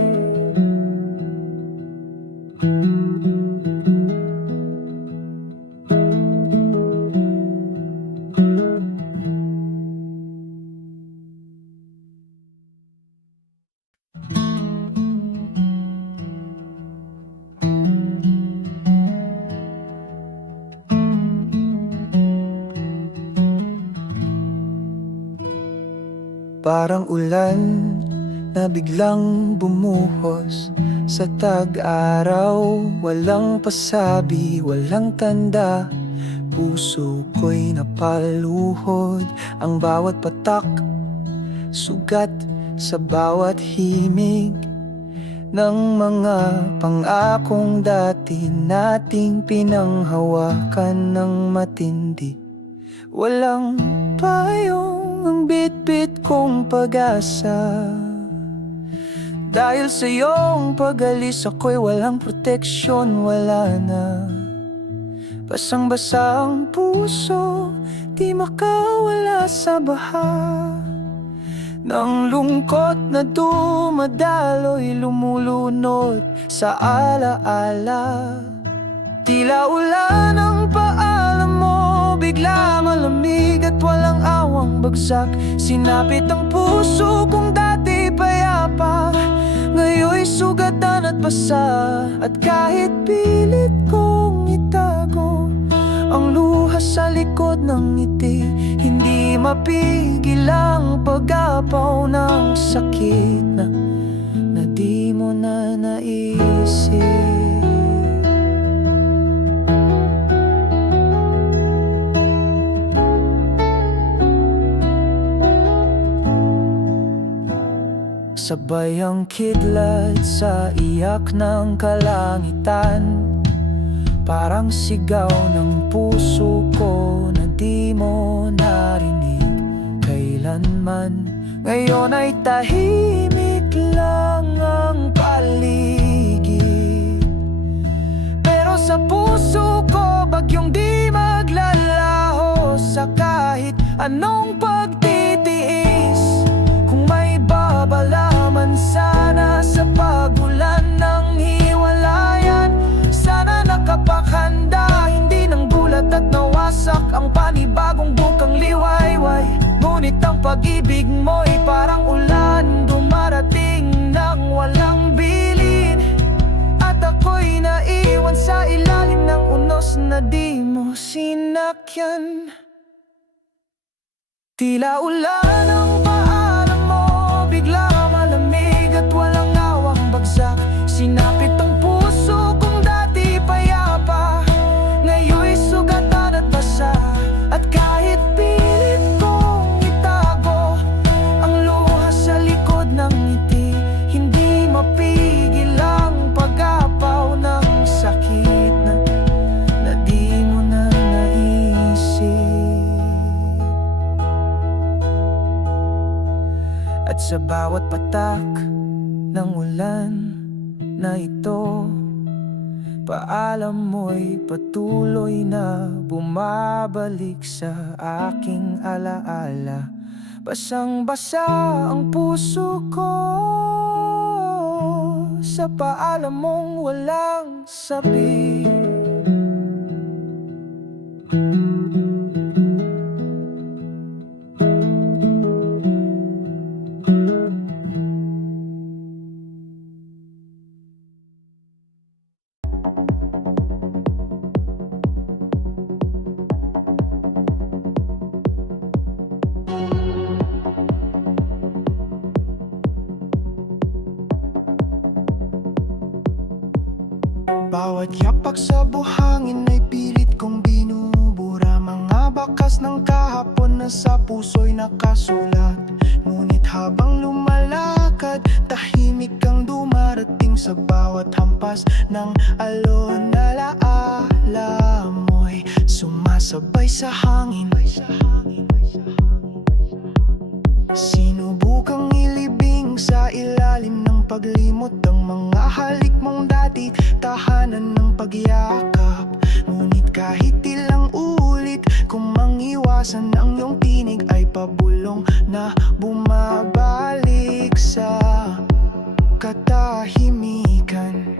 Parang ulan na biglang bumuhos sa tag-araw. Walang pasabi, walang tanda, puso ko'y napaluhod. Ang bawat patak, sugat sa bawat himig ng mga pangakong dati nating pinanghawakan ng matindi. Walang payong ang bitbit kong pag-asa, dahil sa iyong pag-alis ako'y walang proteksyon, wala na. Basang-basa ang puso, di makawala sa baha ng lungkot na dumadaloy, lumulunod sa alaala. Tila ulan ang paalam mo, bigla malamig at walang awang bagsak. Sinapit ang puso kong dati payapa, ngayon'y sugatan at basa. At kahit pilit kong itago ang luha sa likod ng ngiti, hindi mapigil ang pag-apaw ng sakit na di mo na naisip. Sabay ang kidlat sa iyak ng kalangitan, parang sigaw ng puso ko na di mo narinig kailanman. Ngayon ay tahimik lang ang paligid, pero sa puso ko bagyong di maglalaho sa kahit anong pagtitiis. Kung may babalaman sana sa pagulan ng hiwalayan, sana nakapaghanda, hindi ng gulat at nawasak ang panibagong bukang liwayway. Ngunit ang pag-ibig mo'y parang ulan, dumarating nang walang bilin, at ako'y naiwan sa ilalim ng unos na di mo sinakyan. Tila ulan ang paalam mo, bigla malamig at walang awang bagsak. Sinapit ang puso kong dati payapa, ngayon'y sugatan at basa. At kahit pilit kong itago ang luha sa likod ng ngiti, hindi mapigil ang pag-apaw ng sakit na di mo na naisip. At sa bawat patak ng ulan na ito, paalam mo'y patuloy na bumabalik sa aking alaala. Basang-basa ang puso ko sa paalam mong walang sabi. Bawat yapak sa buhangin ay pilit kong binubura, mga bakas ng kahapon na sa puso'y nakasulat. Ngunit habang lumalakad, tahimik kang dumarating sa bawat hampas ng alon. Alaala mo'y sumasabay sa hangin, sinubukang ilibing sa ilalim ng paglimot ang mga halik mong dati, tahanan ng pagyakap. Ngunit kahit ilang ulit kung mangiwasan ang iyong tinig, ay pabulong na bumabalik sa katahimikan.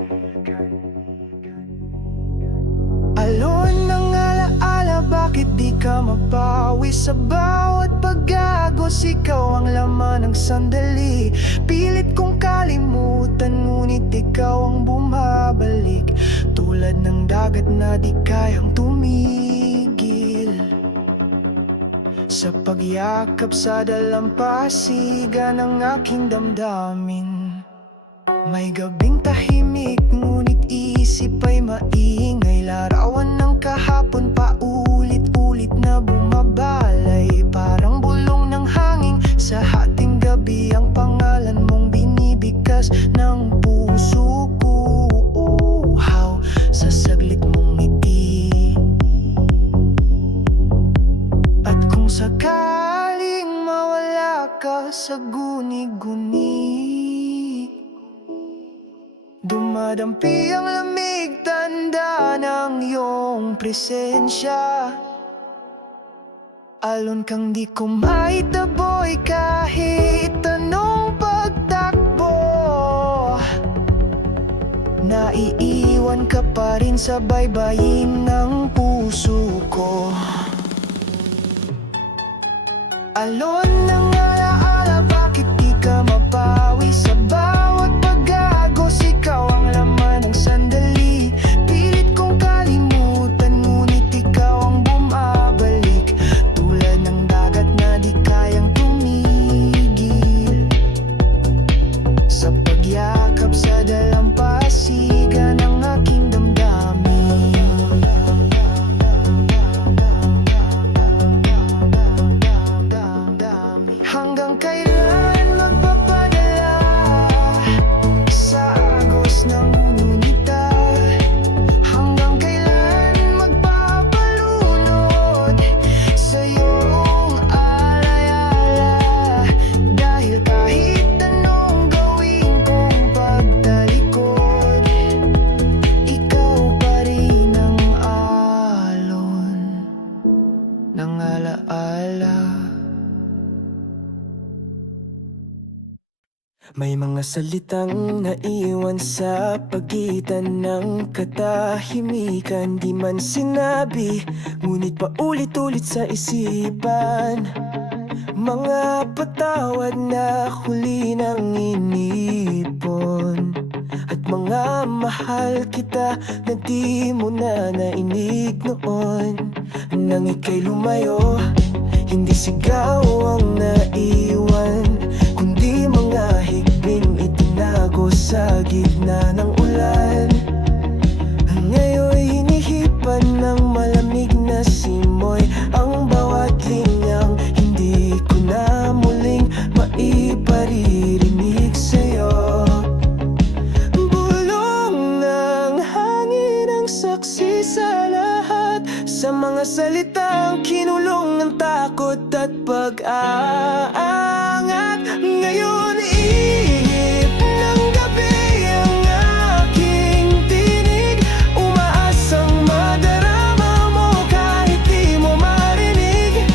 Alon ng alaala, bakit di ka mapawi sa bawat pag-agos? Ikaw ang laman ng sandali, pilit kong kalimutan, ngunit ikaw ang bumabalik, tulad ng dagat na di kayang tumigil. Sa pagyakap sa dalampasigan ng aking damdamin. May gabing tahimik, ngunit isip ay maingay. Larawan ng kahapon paulit-ulit na bumabalay. Parang bulong ng hangin sa hating gabi. Ang pangalan mong binibigkas ng puso ko. Uhaw sa saglit mong ngiti. At kung sakaling mawala ka sa guni-guni, dumadampi ang lamig, tanda ng iyong presensya. Alon kang di ko maitaboy kahit anong pagtakbo. Naiiwan ka pa rin sa baybayin ng puso ko. Alon ng alaala, bakit di ka mapawi? Sa bawat pag-agos, ikaw ang laman ng sandali. Pilit kong kalimutan, ngunit ikaw ang bumabalik. Tulad ng dagat na di kayang tumigil. Sa pagyakap sa dalampasigan ng aking damdamin. Hanggang kailan magpapadala sa agos ng ngunita? Hanggang kailan magpapalunod sa iyong alaala? Dahil kahit anong gawin kong pagtalikod, ikaw pa rin ang alon ng alaala. May mga salitang naiwan sa pagitan ng katahimikan. Di man sinabi, ngunit paulit-ulit sa isipan. Mga patawad na huli nang inipon. At mga mahal kita na di mo na nainig noon. Nang ika'y lumayo, hindi sigaw ang naiwan, kundi mga higping itinago sa gitna ng ulan. Ngayon'y hinihipan ng malamig na simoy ang bawat linyang hindi ko na muling maiparirinig sa'yo. Bulong ng hangin ang saksi sa lahat, sa mga salitang kinulong ng takot at pag-aangat. Ngayon ihip ng gabi ang aking tinig, umaasang madarama mo kahit di mo marinig.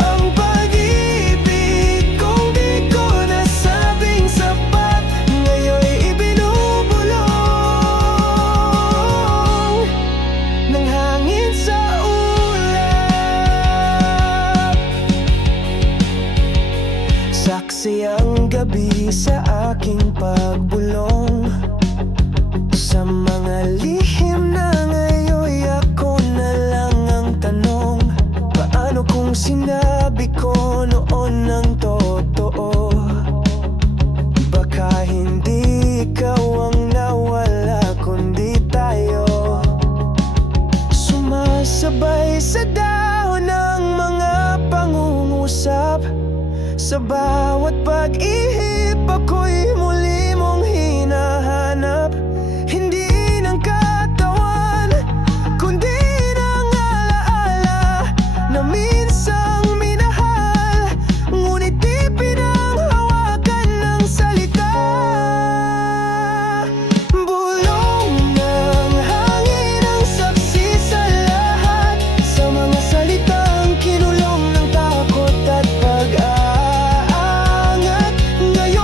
Ang pag-ibig kong di ko nasabing sapat, ngayon'y ibinubulong ng hangin sa ulap. Saksi ang gabi sa aking pagbulong, sa mga lihim na ngayon ako na lang ang tanong. Paano kung sinabi ko noon ng totoo? Baka hindi ikaw ang nawala, kundi tayo. Sumasabay sa dahon ng mga pangungusap, sa bawat pag-ihip ako'y muli mong hinahanap. Hindi ng katawan, kundi ng alaala na minsang minahal, ngunit di pinanghawakan ng salita. Bulong ng hangin ang saksi sa lahat, sa mga salitang kinulong ng takot at pag-aangat. Ngayon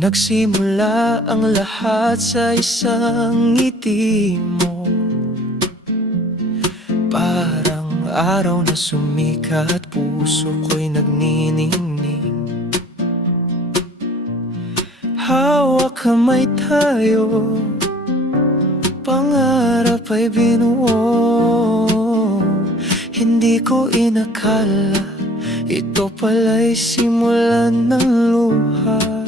Nagsimula ang lahat sa isang ngiti mo, parang araw na sumikat, puso ko'y nagniningning. Hawak kamay tayo, pangarap ay binuo. Hindi ko inakala, ito pala'y simulan ng luha.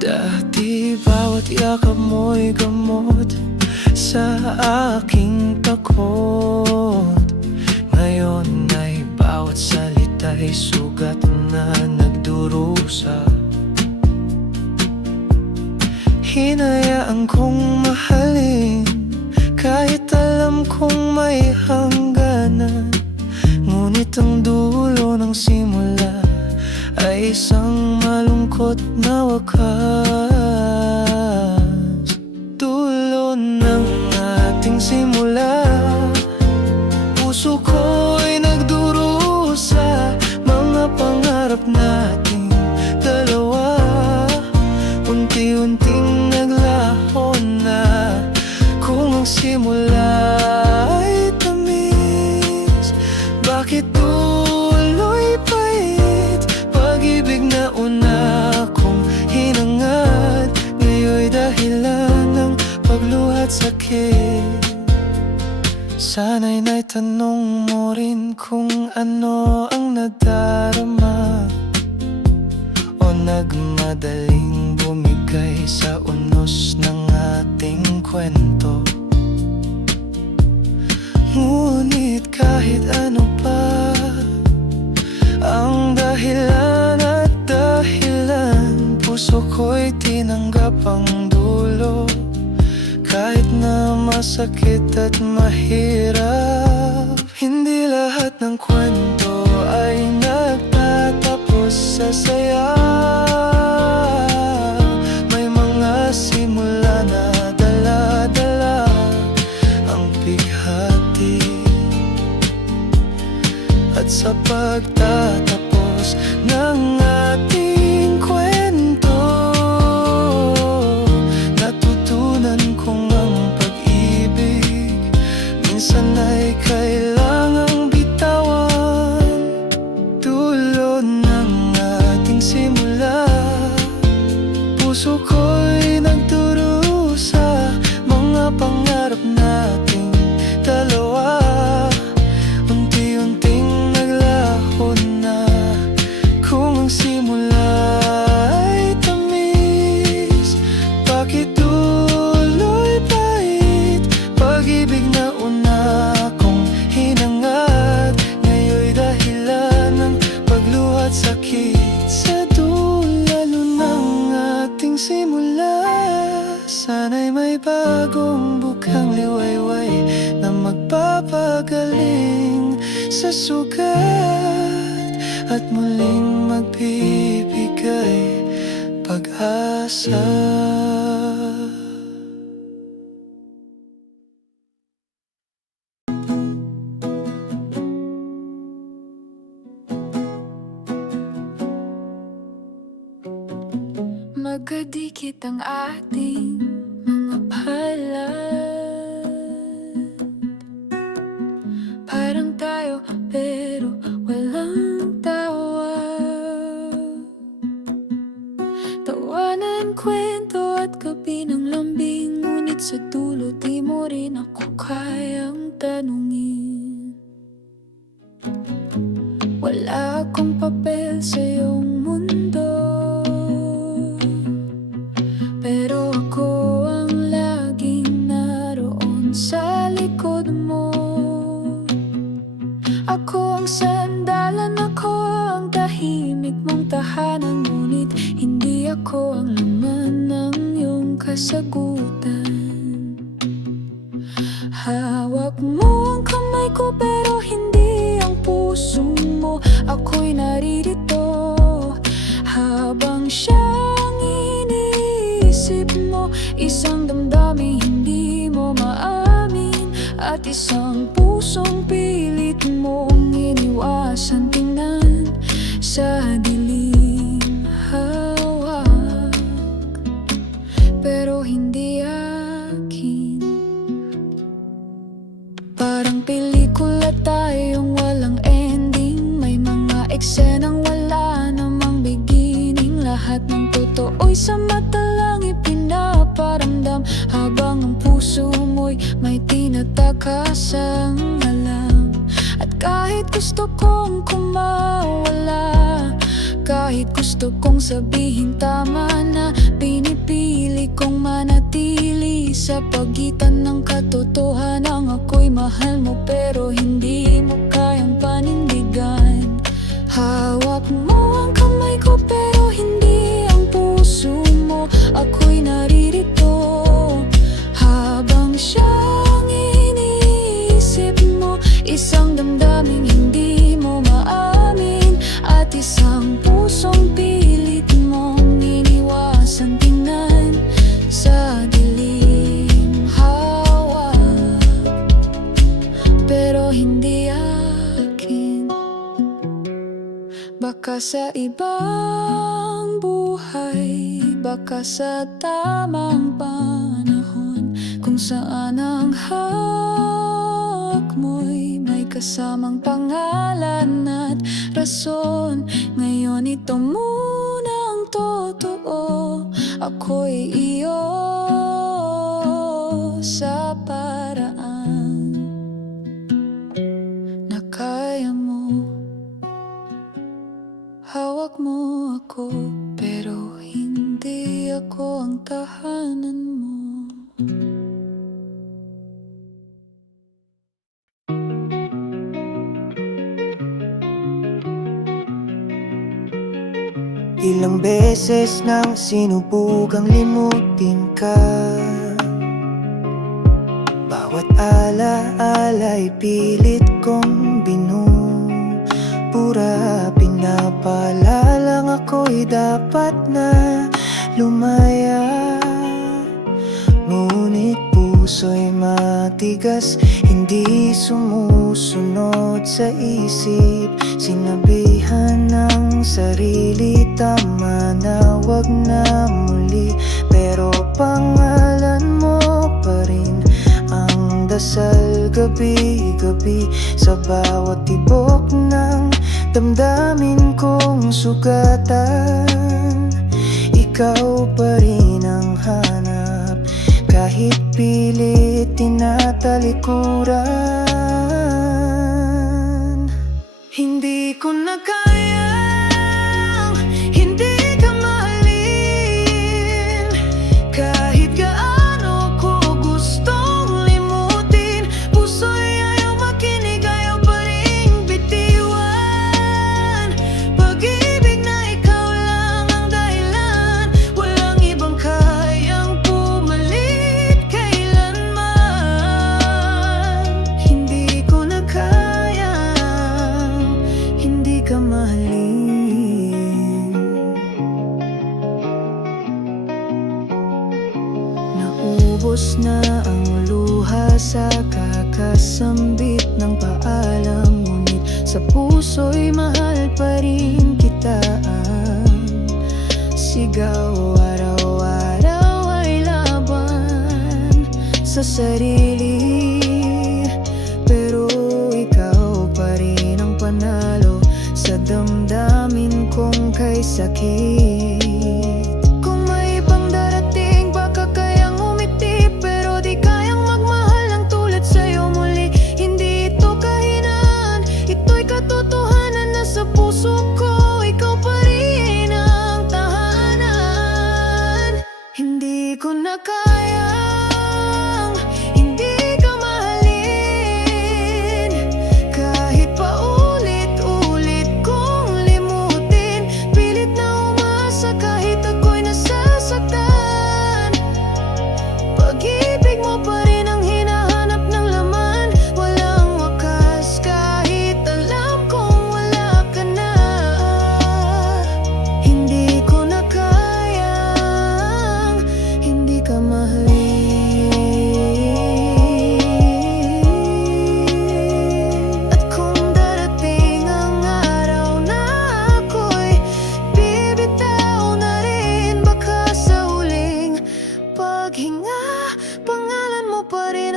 Dati bawat yakap mo'y gamot sa aking takot. Ngayon ay bawat salita'y sugat na nagdurusa. Hinayaan kong mahalin kahit alam kong may hangganan. Ngunit ang dulo ng simula ay isang malungkot na wakas. Dulo ng ating simula, puso ko'y nagdurusa. Mga pangarap nating dalawa, unti-unting naglaho na. Kung ang simula ay tamis, bakit tuloy pait? Pag-ibig na una kong hinangad, ngayon'y dahilan ng pagluhat sakit. Sana'y naitanong mo rin kung ano ang nadarama, o nagmadaling bumigay sa unos ng ating kwento. Ngunit kahit ano pa ang dahilan at dahilan, puso ko'y tinanggap ang dulo. Kahit na masakit at mahirap, hindi lahat ng kwento ay nagtatapos sa saya. May mga simula na dala-dala ang bighati, at sa pagtatapos ng ating kwento, natutunan kong ang pag-ibig minsan ay kailangang bitawan. Dulo ng ating simula, puso ko'y nagdurusa. Mga pangarap nating dalawa, unti-unting naglaho na. Kung ang simula ay tamis, bakit tuloy pait? Pag-ibig na una kong hinangad, ngayon'y dahilan ng pagluhat sakit. Sa dulo ng ating simula, sana'y may bagong bukang liwayway na magpapagaling sa sugat at muling magbibigay pag-asa. Magkadikit ang ating mga palad, parang tayo pero walang tawa. Tawanan, kwento at gabi ng lambing, ngunit sa dulo di mo rin ako kayang tanungin. Wala akong papel sa iyong mundo, pero ako ang laging naroon sa likod mo. Ako ang sandalan, ako ang tahimik mong tahanan, ngunit hindi ako ang laman ng iyong kasagutan. Hawak mo ang kamay ko pero hindi ang puso mo. Ako'y naririto habang siyang iniisip mo, isang damdaming hindi mo maamin at At isang pusong pilit mong iniwasan tingnan sa dilim hawak, pero hindi akin. Parang pelikula tayong walang ending, may mga eksenang wala namang beginning. Lahat ng totoo'y sa mata lang ipinaparamdam, habang ang puso mo'y may tinatakasang alam. At kahit gusto kong kumawala, kahit gusto kong sabihin tama na, pinipili kong manatili sa pagitan ng katotohanan. Ako'y mahal mo pero hindi mo kayang panindigan. Hawak mo ang kamay ko pero hindi ang puso mo. Ako'y naririto habang siyang iniisip mo. Isang damdaming hindi mo maamin, at isang pusong pilit mong iniwasan tingnan sa dilim hawak, pero hindi akin. Baka sa ibang buhay, baka sa tamang panahon, kung saan ang hawak mo'y may kasamang pangalan at rason. Ngayon ito muna ang totoo, ako'y iyo sa paraan na kaya mo. Hawak mo ako pero hindi ako ang tahanan mo. Ilang beses nang sinubukang limutin ka, bawat ala-ala'y pilit kong binubura. Pinapalalang ako'y dapat na lumaya, ngunit puso'y matigas, hindi sumusunod sa isip. Sinabihan ng sarili, tama na wag na muli, pero pangalan mo pa rin ang dasal gabi-gabi. Sa bawat tibok ng damdamin kong sugatan, ikaw pa rin ang hanap, kahit pilit tinatalikuran. Hindi ko na kayang hindi ka mahalin, kahit gaano ko gustong limutin. Puso'y ayaw makinig, ayaw pa ring bitiwan. Pag-ibig na ikaw lang ang dahilan, walang ibang kayang pumalit kailanman. Hindi ko na kayang hindi ka mahalin. Naubos na ang luha sa kakasambit ng paalam, ngunit sa puso'y mahal pa rin kita. Sigaw araw-araw ay laban sa sarili, pero ikaw pa rin ang panalo sa damdamin kong kay sakit. Kung may ibang darating, baka kayang umiti, pero di kayang magmahal ng tulad sa'yo muli. Hindi ito kahinaan, ito'y katotohanan na sa puso ko, ikaw pa rin ang tahanan. Hindi ko na kayang hindi ka mahalin,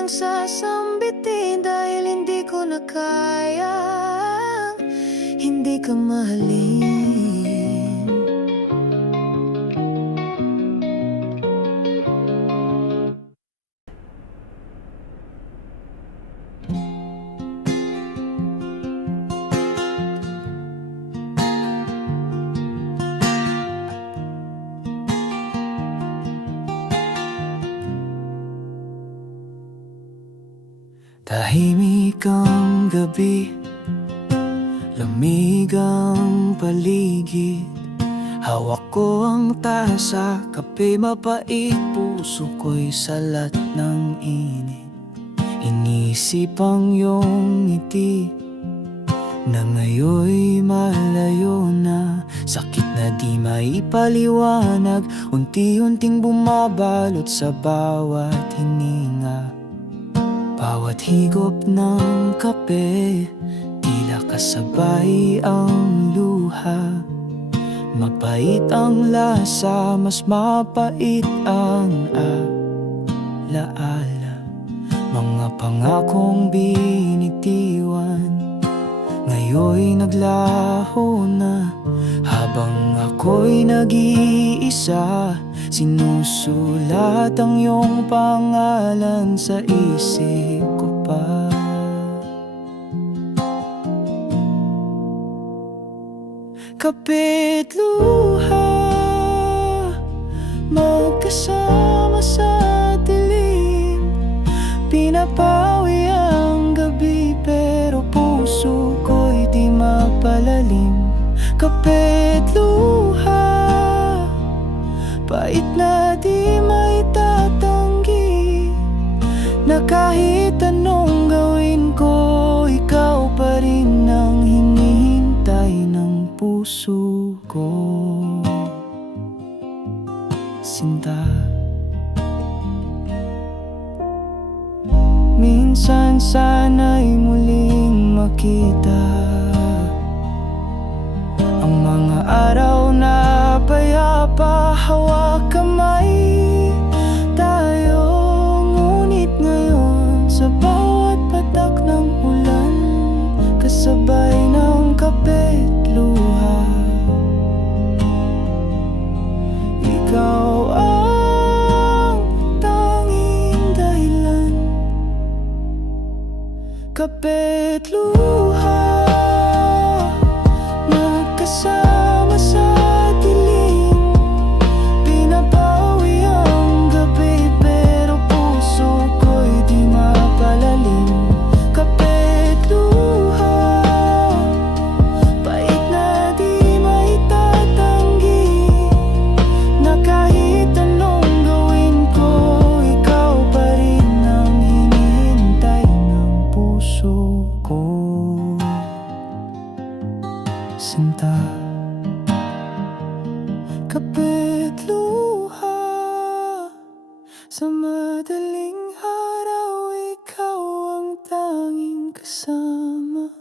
nang sasambitin dahil hindi ko na kaya hindi ka mahalin. Tahimik ang gabi, lamig ang paligid. Hawak ko ang tasa, kape mapait, puso ko'y salat ng init. Inisip ang iyong ngiti na ngayon'y malayo na. Sakit na di maipaliwanag, unti-unting bumabalot sa bawat hininga. Bawat higop ng kape, tila kasabay ang luha. Mapait ang lasa, mas mapait ang alaala. Mga pangakong binitiwan, ngayon'y naglaho na. Habang ako'y nag-iisa, sinusulat ang iyong pangalan sa isip ko pa. Kape't luha, magkasama sa dilim. Pinapawi ang gabi pero puso ko'y di mapalalim. Kape't luha, pait na di maitatanggi, na kahit anong gawin ko, ikaw pa rin ang hinihintay ng puso ko. Sinta, minsan sana'y muling makita ang mga araw na payapa, hawak kamay tayo. Ngunit ngayon sa bawat patak ng ulan, kasabay ng kape't luha, ikaw ang tanging dahilan. Kape't luha, magkasama sa dilim. Pinapawi ang gabi pero puso ko'y di mapalalim. Kape't luha, pait na di maitatanggi, na kahit anong gawin ko, ikaw pa rin ang hinihintay ng puso ko. Sinta, kape't luha, sa madaling araw ikaw ang tanging kasama.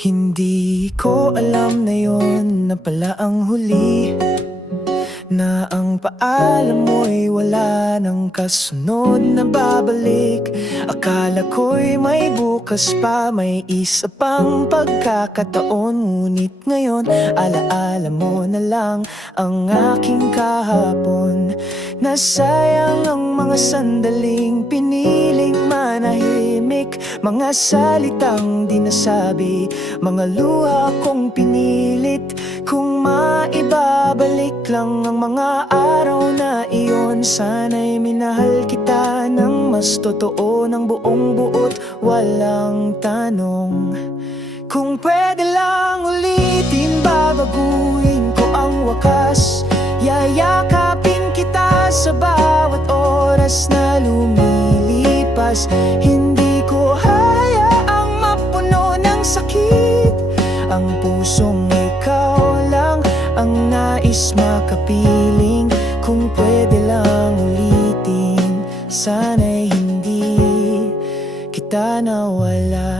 Hindi ko alam na yon na pala ang huli, na ang paalam mo'y wala ng kasunod na babalik. Akala ko'y may bukas pa, may isa pang pagkakataon. Ngunit ngayon, alaala mo na lang ang aking kahapon. Nasayang ang mga sandaling piniling manahimik, mga salitang di nasabi, mga luha kong pinilit. Kung maibabalik lang ang mga araw na iyon, sana'y minahal kita ng mas totoo, ng buong buot, walang tanong. Kung pwede lang ulitin, babaguhin ko ang wakas. Yayakapin kita sa bawat oras na lumilipas. Hindi ko hayaang mapuno ng sakit ang pusong ikaw lang ang nais makapiling. Kung pwede lang ulitin, sana'y hindi kita nawala.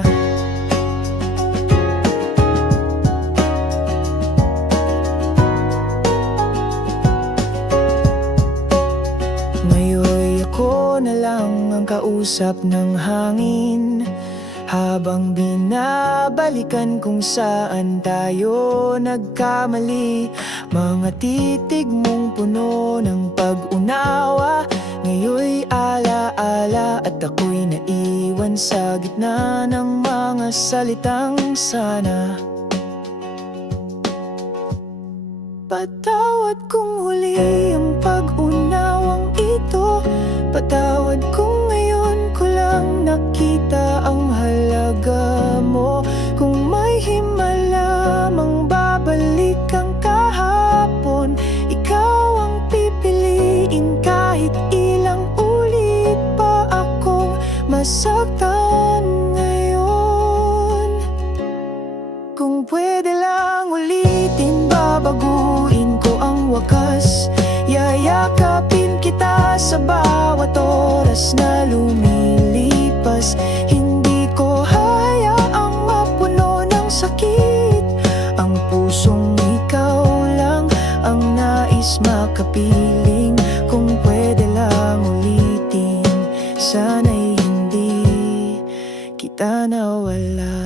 Ngayon ako na lang ang kausap ng hangin, habang binabalikan kung saan tayo nagkamali. Mga titig mong puno ng pag-unawa, ngayon'y ala-ala at ako'y naiwan sa gitna ng mga salitang sana. Patawad kung huli ang pag-unawang ito, patawad kung ngayon ko lang nakita ang halaga mo. Kung may himala mang babalik ang kahapon, ikaw ang pipiliin kahit ilang ulit pa akong masaktan ngayon. Kung pwede lang ulitin, babaguhin ko ang wakas. Yayakapin kita sa bawat oras na lumilipas. Hindi ko hayaang mapuno ng sakit ang pusong ikaw lang ang nais makapiling. Kung pwede lang ulitin, sana'y hindi kita nawala.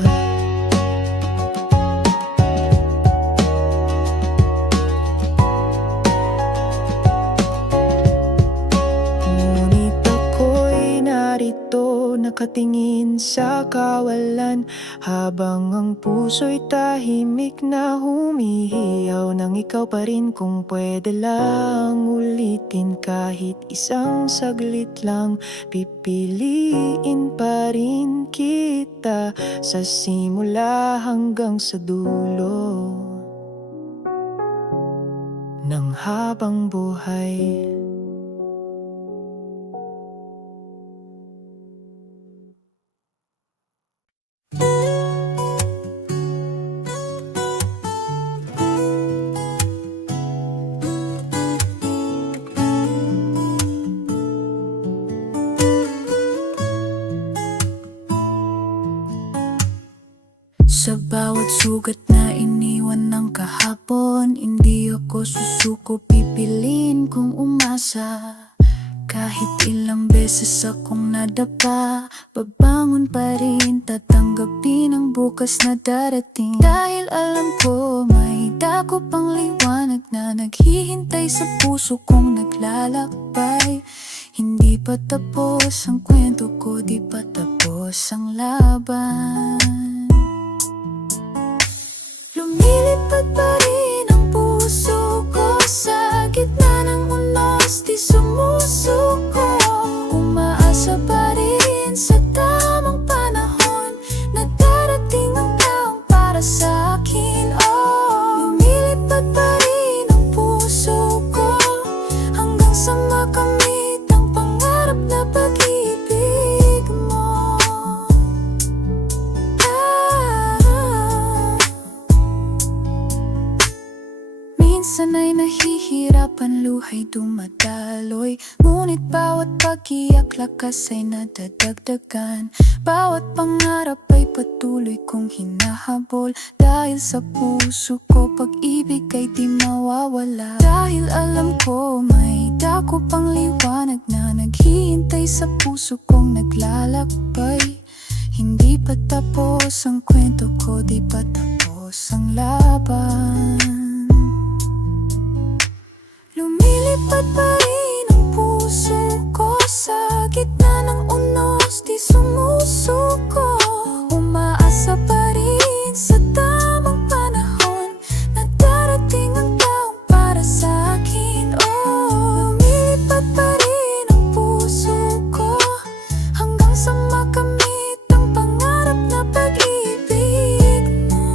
Nakatingin sa kawalan, habang ang puso'y tahimik na humihiyaw nang ikaw pa rin. Kung pwede lang ulitin kahit isang saglit lang, pipiliin pa rin kita sa simula hanggang sa dulo ng habang buhay. Sa bawat sugat na iniwan ng kahapon, hindi ako susuko, pipiliin kong umasa. Kahit ilang beses akong nadapa, babangon pa rin, tatanggapin ang bukas na darating. Dahil alam ko may dako pang liwanag na naghihintay sa puso kong naglalakbay. Hindi pa tapos ang kwento ko, di pa tapos ang laban. Lumilipad pa rin ang puso ko sa gitna ng unos, di sumusuko. Umaasa pa rin sa tamang panahon na darating ang taong para sa akin. Oh, lumilipad pa rin ang puso ko hanggang sa makamit ang pangarap na pag-ibig mo. Minsan ay nahihirapan, luhay dumadaloy, ngunit bawat pag-iyak lakas ay nadadagdagan. Bawat pangarap ay patuloy kong hinahabol, dahil sa puso ko pag-ibig ay di mawawala. Dahil alam ko may dako pang liwanag na naghihintay sa puso kong naglalakbay. Hindi pa tapos ang kwento ko, di pa tapos ang laban. Lumilipad pa rin ang puso ko sa gitna ng unos, di sumusuko. Umaasa pa rin sa tamang panahon na darating ang taong para sa akin. Oh, lumilipad pa rin ang puso ko hanggang sa makamit ang pangarap na pag-ibig mo.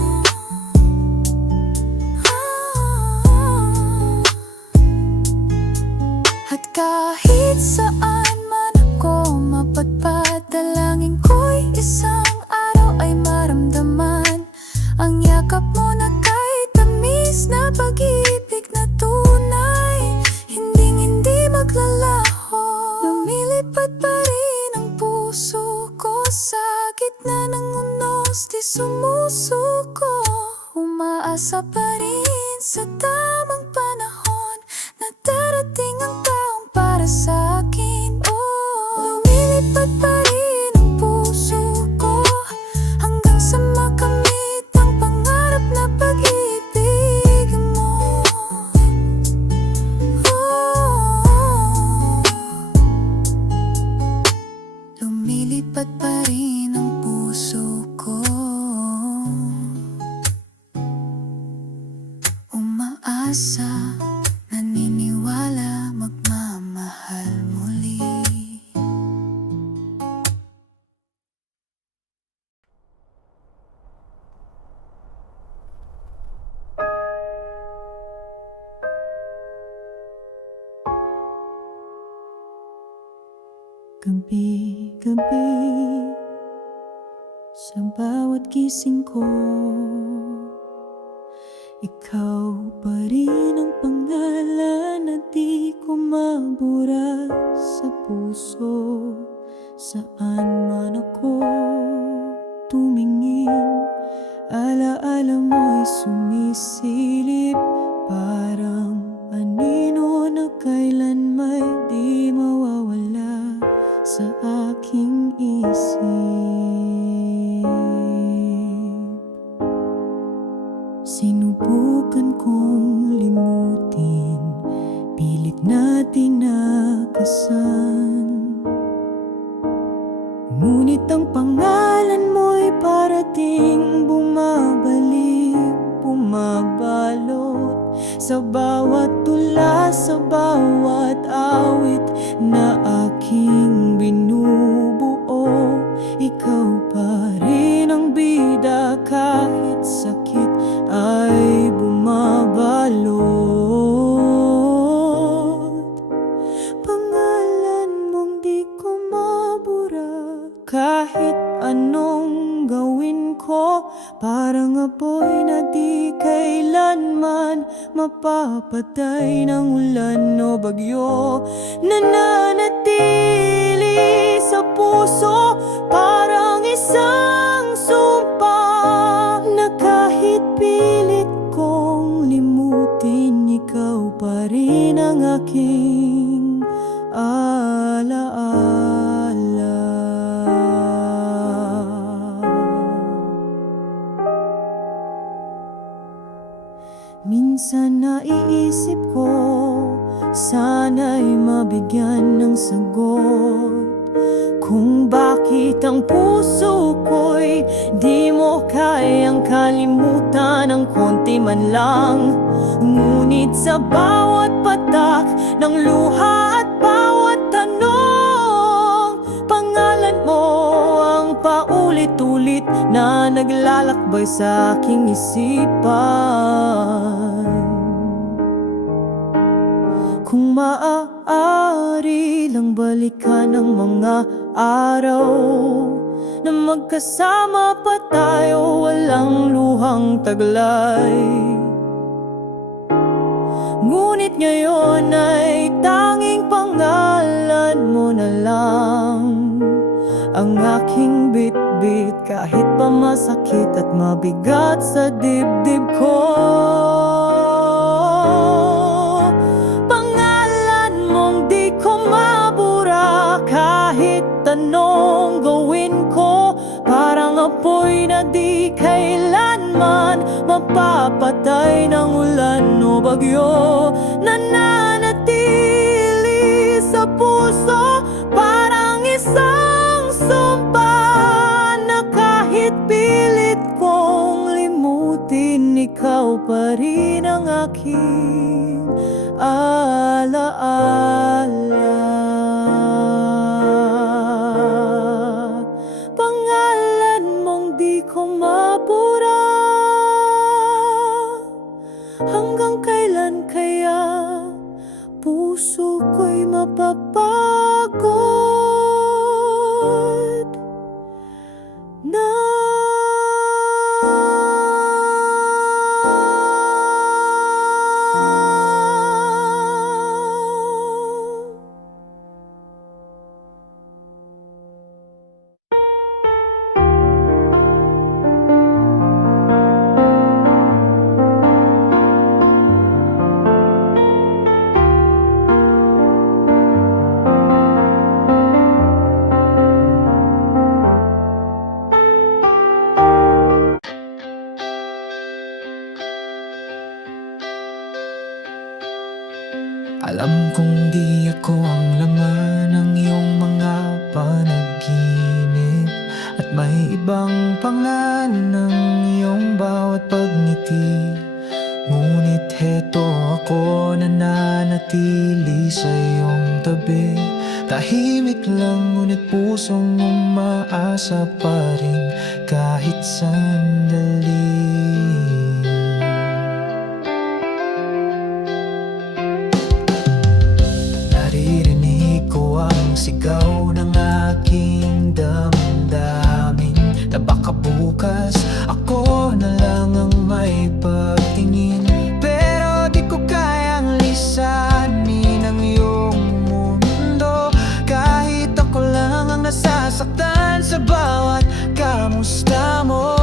na nangunos di sumusuko, umaasa pa rin sa tamang panahon na darating ang taong para sa akin. Oh, lumilipad pa rin ang puso ko hanggang sa makamit ang pangarap na pag-ibig mo. Oh, lumilipad pa rin ang puso ko, umaasa, naniniwala, magmamahal muli. Gabi-gabi, sa bawat gising ko, ikaw pa rin ang pangalan na di ko mabura sa puso. Saan man ako tumingin, alaala mo'y sumisilip, parang anino na kailan may di mawawala sa aking isip. Sinubukan kong limutin, pilit na tinakasan, ngunit ang pangalan mo'y parating bumabalik, bumabalot sa bawat tula, sa bawat awit na aking binubuo. Ikaw pa rin ang bida kahit sakit ay bumabalot. Pangalan mong di ko mabura, kahit anong gawin ko, parang apoy na di kailanman mapapatay ng ulan o bagyo. Nananatili sa puso, parang isang sumpa na kahit pilit kong limutin, ikaw pa rin ang aking alaala. Minsan naiisip ko, sana'y mabigyan ng sagot kung bakit ang puso ko'y di mo kayang kalimutan ng konti man lang. Ngunit sa bawat patak ng luha at bawat tanong, pangalan mo ang paulit-ulit na naglalakbay sa aking isipan. Kung maaari lang balikan ang mga araw na magkasama pa tayo, walang luhang taglay. Ngunit ngayon ay tanging pangalan mo na lang ang aking bitbit, kahit pa masakit at mabigat sa dibdib ko. Kahit anong gawin ko, parang apoy na di kailanman mapapatay ng ulan o bagyo. Nananatili sa puso, parang isang sumpa na kahit pilit kong limutin, ikaw pa rin ang aking alaala. Hanggang kailan kaya puso ko'y mapapagod na Kakaibang pangalan ng iyong bawat pagngiti. Ngunit heto ako nananatili sa iyong tabi. Tahimik lang ngunit pusong umaasa pa rin kahit sandali. Naririnig ko ang sigaw ng aking damdamin, na baka bukas ako na lang ang may pagtingin. Pero di ko kayang lisanin ang iyong mundo, kahit ako lang ang nasasaktan sa bawat kamusta mo.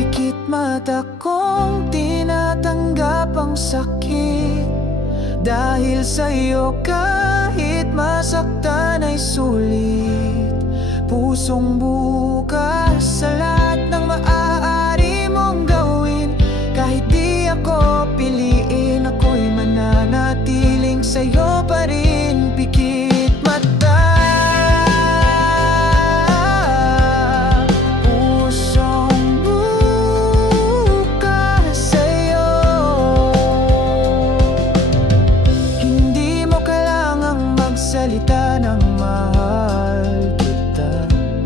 Pikit mata kong tinatanggap ang sakit, dahil sa'yo kahit masaktan ay sulit. Pusong bukas sa lahat ng maaari mong gawin. Kahit di ako piliin, ako'y mananatiling sa'yo pa rin. Pikit mata, pusong bukas sa'yo. Hindi mo kailangang magsalita ng mahal kita.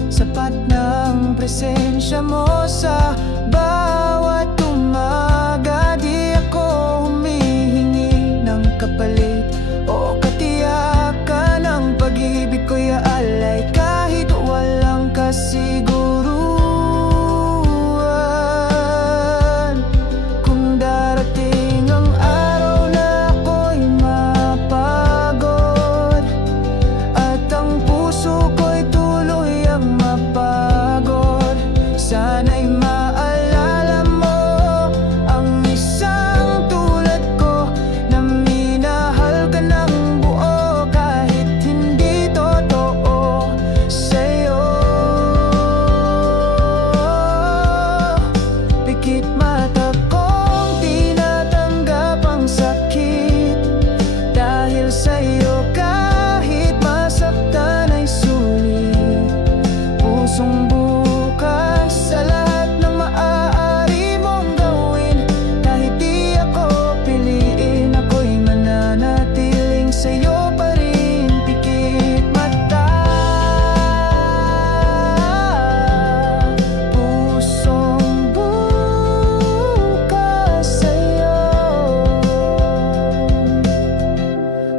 Sapat ng presensya mo sa bawat umaga. Di ako humihingi ng kapalit o katiyakan. Ang pag-ibig ko'y aalay kahit walang kasiguruhan. Kung darating ang araw na ako'y mapagod, at ang puso ko'y tuluyang mapagod, sana'y maalala mo ang isang tulad ko, na minahal ka ng buo kahit hindi totoo sa'yo. Pikit mata kong tinatanggap ang sakit, dahil sa'yo kahit masaktan ay sulit. Pusong bukas sa lahat ng maaari mong gawin. Kahit di ako piliin, ako'y mananatiling sa'yo pa rin. Pikit mata, pusong bukas sa'yo.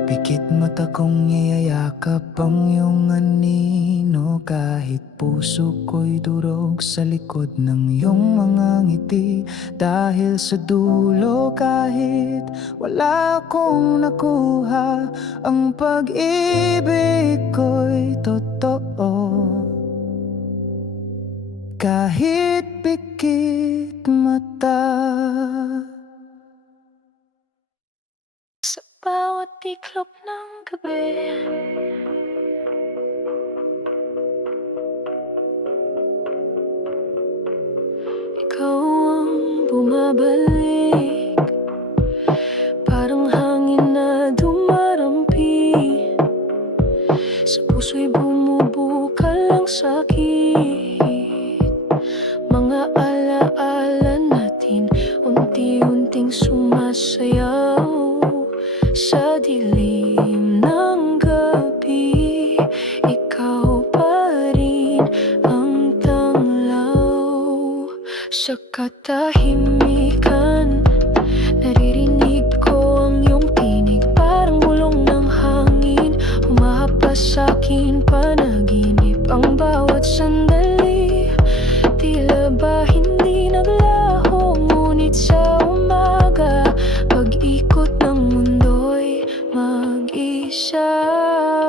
Pikit mata kong iyayakap ang iyong anino, kahit puso ko'y durog sa likod ng iyong mga ngiti. Dahil sa dulo kahit wala akong nakuha, ang pag-ibig ko'y totoo. Kahit pikit mata. Sa bawat tiklop ng gabi, ikaw ang bumabalik, parang hangin na dumarampi. Sa puso'y bumubukal ang sakit. Mga alaala natin unti-unting sumasayaw sa dilim ng gabi. Ikaw pa rin ang tanglaw sa katahimikan. Naririnig ko ang iyong tinig, parang bulong ng hangin. Humahapas sa'kin panaginip ang bawat sandali. Tila ba hindi naglaho, ngunit sa umaga, pag-ikot ng mundo'y mag-isa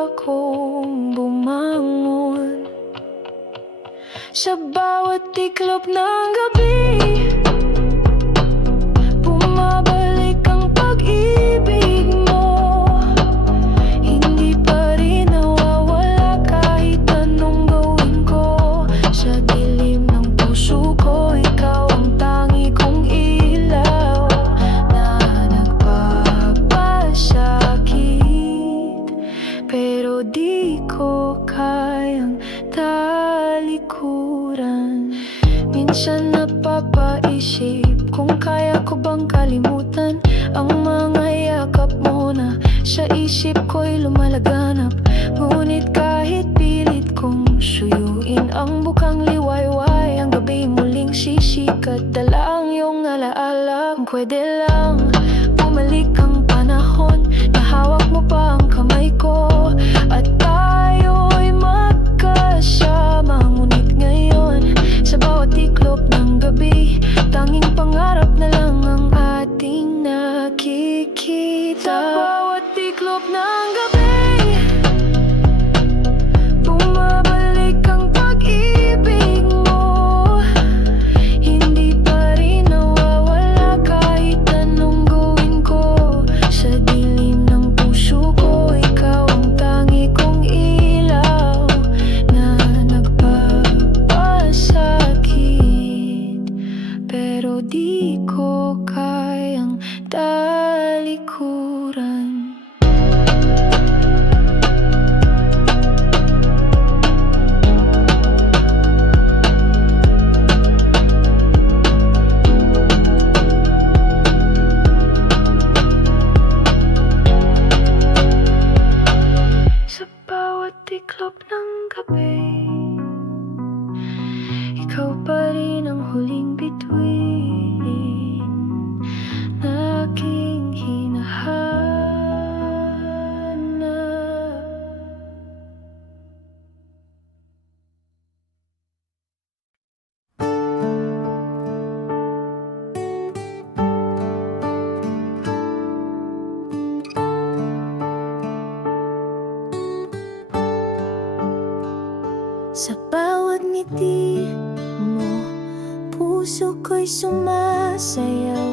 akong bumangon. Sa bawat tiklop ng gabi, bumabalik ang pag-ibig mo. Hindi pa rin nawawala kahit anong gawin ko. Sa dilim ng puso ko, ikaw ang tangi kong ilaw na nagpapasakit, pero di ko kaya kayang talikuran. Minsan napapaisip kung kaya ko bang kalimutan ang mga yakap mo na sa isip ko'y lumalaganap. Ngunit kahit pilit kong suyuin ang bukang liwayway, ang gabi muling sisikat, dala ang iyong alaala. Kung pwede lang bumalik ang panahon na hawak mo pa ang kamay ko at tayo'y magkasama. Ngunit ngayon sa bawat tiklop ng gabi, tanging pangarap na lang ang ating nakikita. Sa bawat tiklop ng gabi, bumabalik ang pag-ibig mo. Hindi pa rin nawawala kahit anong gawin ko. Sa dilim ng puso ko, ikaw ang tangi kong ilaw na nagpapasakit, pero di ko kayang talikuran. Sa bawat tiklop ng gabi, ikaw pa rin ang huling bituin na aking hinahanap. Sa bawat ngiti mo, puso ko'y sumasayaw.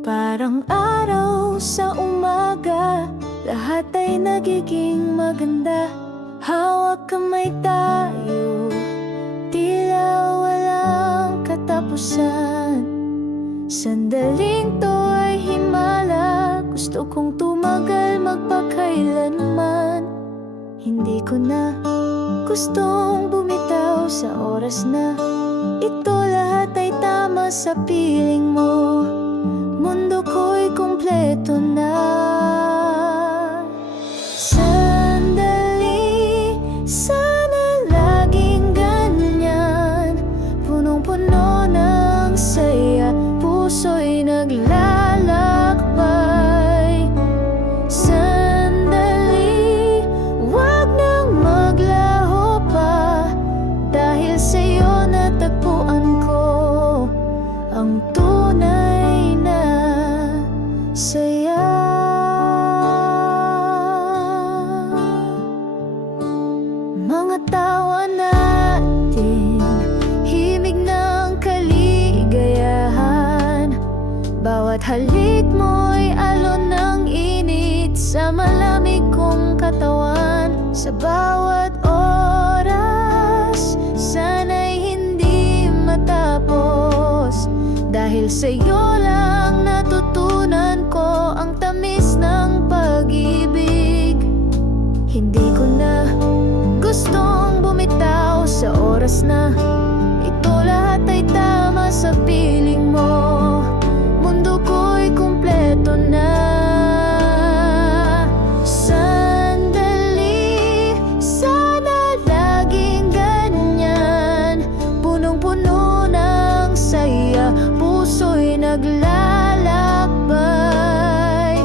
Parang araw sa umaga, lahat ay nagiging maganda. Hawak kamay tayo, tila walang katapusan. Sandaling to ay himala, gusto kong tumagal magpakailanman. Hindi ko na gustong bumitaw sa oras na ito, lahat ay tama sa piling mo. Mundo ko'y kumpleto na. Sandali, sana laging ganyan, punong-puno ng saya, puso'y naglalakbay. Sandali, wag nang maglaho pa, dahil sa'yo natagpuan ko ang tunay na saya. Mga tawa natin, himig ng kaligayahan. Bawat halik mo'y alon ng init sa malamig kong katawan. Sa bawat oras, sana'y hindi matapos, dahil sa'yo lang natutunan ko ang tamis ng pag-ibig. Hindi ko na gustong bumitaw sa oras na ito, lahat ay tama sa piling mo. Mundo ko'y kumpleto na. Sandali, sana laging ganyan, punong-puno ng saya, puso'y naglalakbay.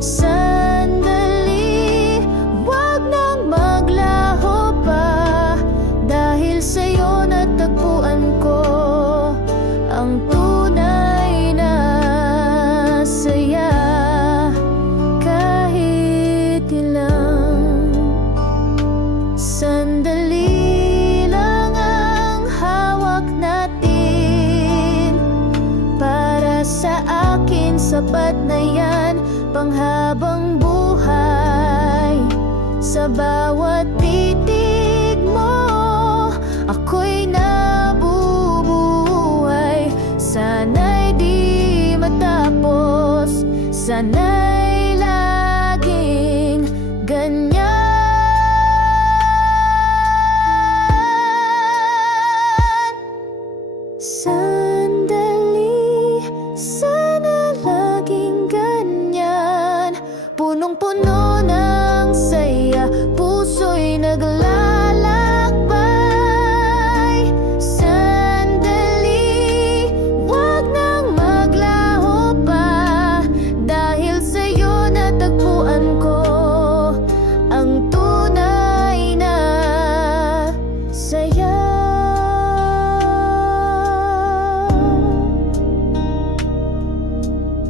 Sandali, wag nang maglaho pa, dahil sa'yo natagpuan ko ang tunay na saya. Kahit ilang sandali lang ang hawak natin, para sa akin sapat na yan, panghabang buhay. Sa bawat titig mo, ako'y nabubuhay. Sana'y di matapos, sana'y laging ganyan. naglalakbay. Sandali, wag nang maglaho pa, dahil sa'yo natagpuan ko ang tunay na saya.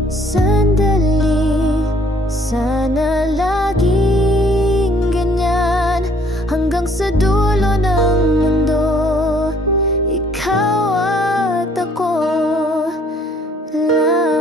Sandali, sana laging ganyan, hanggang sa dulo ng mundo, ikaw at ako lang.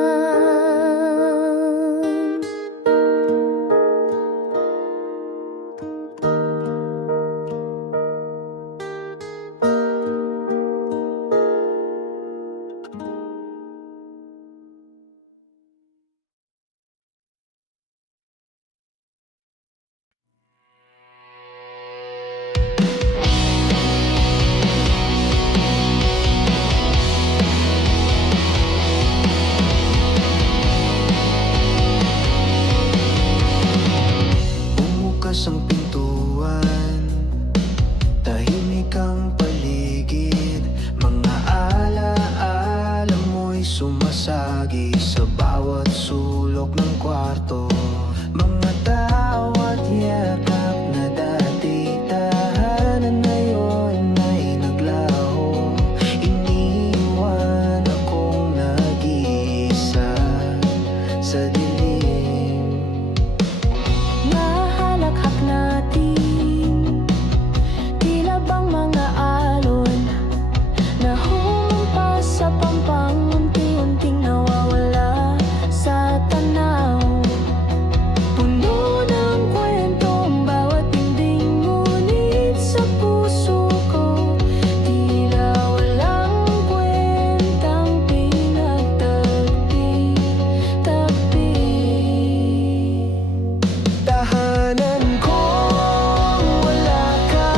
Bumukas ang pintuan, tahimik ang paligid. Mga alaala mo'y sumasagi sa bawat sulok ng kwarto. Mga tawat yakap na dati tahanan, ngayon ay naglaho. Iniwan akong nag-iisa sa dilim. Mahalakhak natin, tila bang mga alon na humampas sa pampang, unti-unting nawawala sa tanaw. Puno ng kwento ang bawat dingding, ngunit sa puso ko tila walang kwentang pinagtagpi-tagpi. Tahanan ko, wala ka,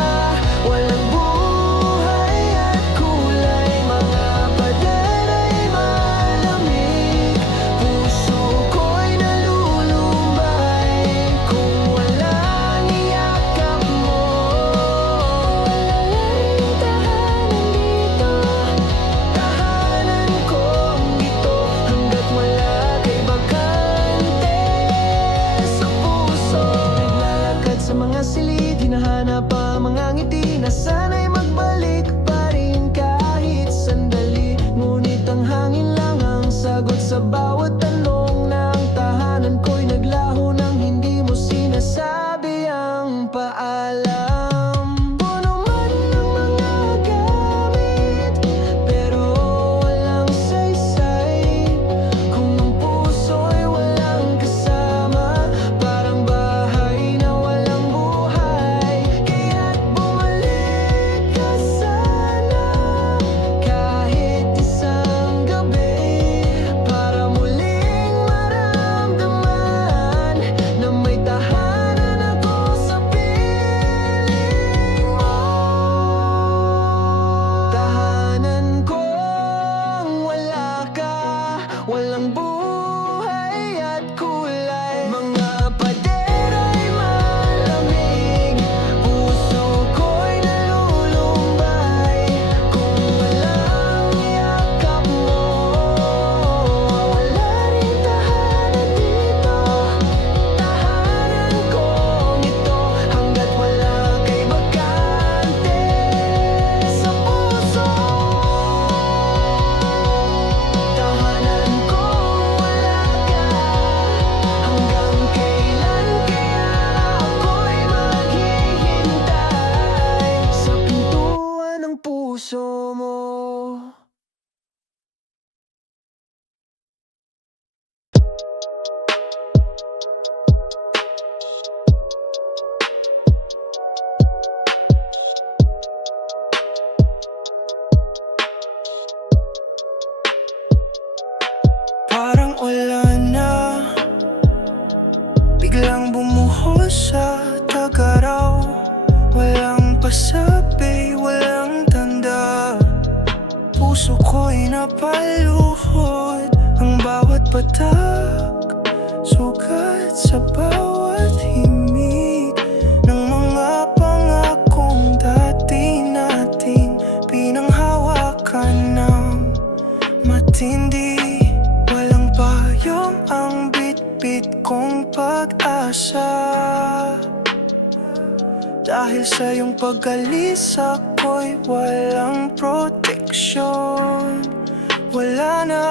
walang buhay at kulay. Mga pader ay malamig, puso ko'y nalulumbay kung walang yakap mo. Walang tahanan dito, Tahanan kong ito, hanggat wala kay bakante sa puso. Naglalakad sa mga silid, hinahanap ang mga ngiti na sana'y magbalik pa rin kahit sandali. Ngunit ang hangin lang ang sagot sa bawat tanong ng tahanan ko'y naglaho nang hindi mo sinasabi ang paalam. Puno man ng mga gamit, pero walang saysay. Kung ang puso'y walang kasama, parang bahay na walang buhay. Kaya't bumalik ka sana, kahit isang gabi, para muling maramdaman na may tahanan ako sa piling mo. Tahanan kong wala ka, walang buhay at kulay. Mga pader ay malamig, puso ko'y nalulumbay kung walang yakap mo. Wala rin tahanan dito, tahanan kong ito, hanggat wala kay bakante sa puso. Tahanan kong wala ka, hanggang kailan kaya ako'y maghihintay sa pintuan ng puso mo. Parang ulan na biglang bumuhos sa tag-araw. Walang pasabi, walang tanda, puso ko'y napaluhod. Ang bawat patak, sugat sa bawat himig ng mga pangarap. Dahil sa iyong pag-alis ako'y walang proteksyon. Wala na,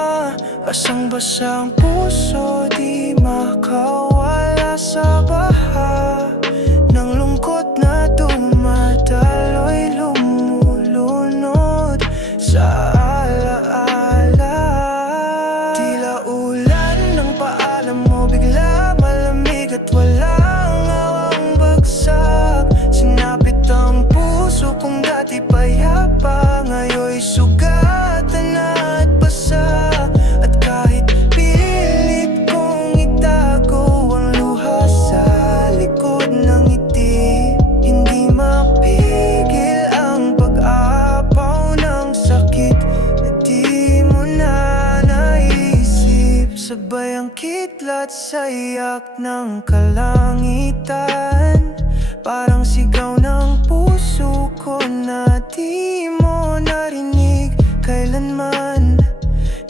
basang-basa ang puso, di makawala sa baha ng lungkot na dumadaloy, lumulunod sa alaala. Tila ulan ng paalam mo, bigla malamig at walang awang bagsak. Sinapit ang puso kong dati payapa, ngayon'y sugatan at basa. At kahit pilit kong itago ang luha sa likod ng ngiti, hindi mapigil ang pag-apaw ng sakit na di mo na naisip. Sabay ang kidlat sa iyak ng kalangitan, parang sigaw ng puso ko na di mo narinig kailanman.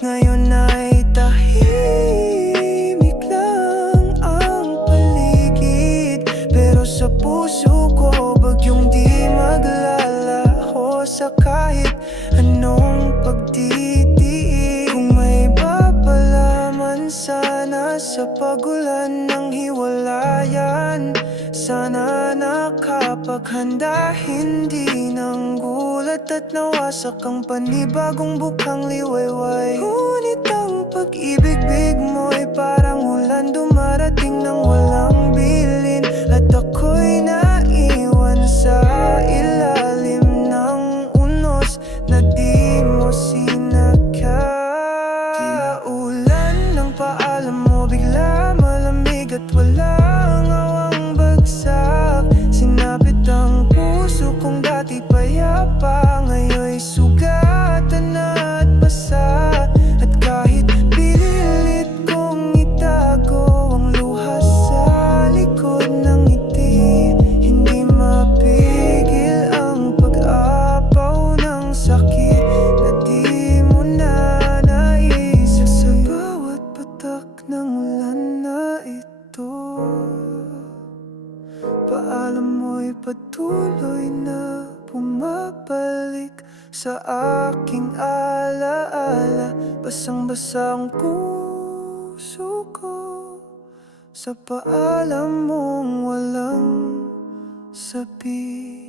Ngayon ay tahimik lang ang paligid, pero sa puso ko bagyong di maglalaho sa kahit anong pagtitiis. Kung may papalaman sana sa pagulan ng hiwalayan, sana nakapaghanda, hindi ng gulat at nawasak ang panibagong bukang liwayway. Ngunit ang pag-ibig mo'y parang ulan, dumarating ng walang bilin, at ako'y naiwan sa ilalim ng unos na di mo sinagka. Tila ulan ng paalam mo, bigla malamig at walang awang bagsak. Sinapit ang puso kong dati payapa, ngayon'y sugatan at basa. At kahit pinilit kong itago ang luha sa likod ng ngiti, hindi mapigil ang pag-apaw ng sakit na di mo na naisip. Sa bawat patak ng ulan na ito, paalam mo'y patuloy na bumabalik sa aking alaala. Basang-basa ang puso ko sa paalam mong walang sabi.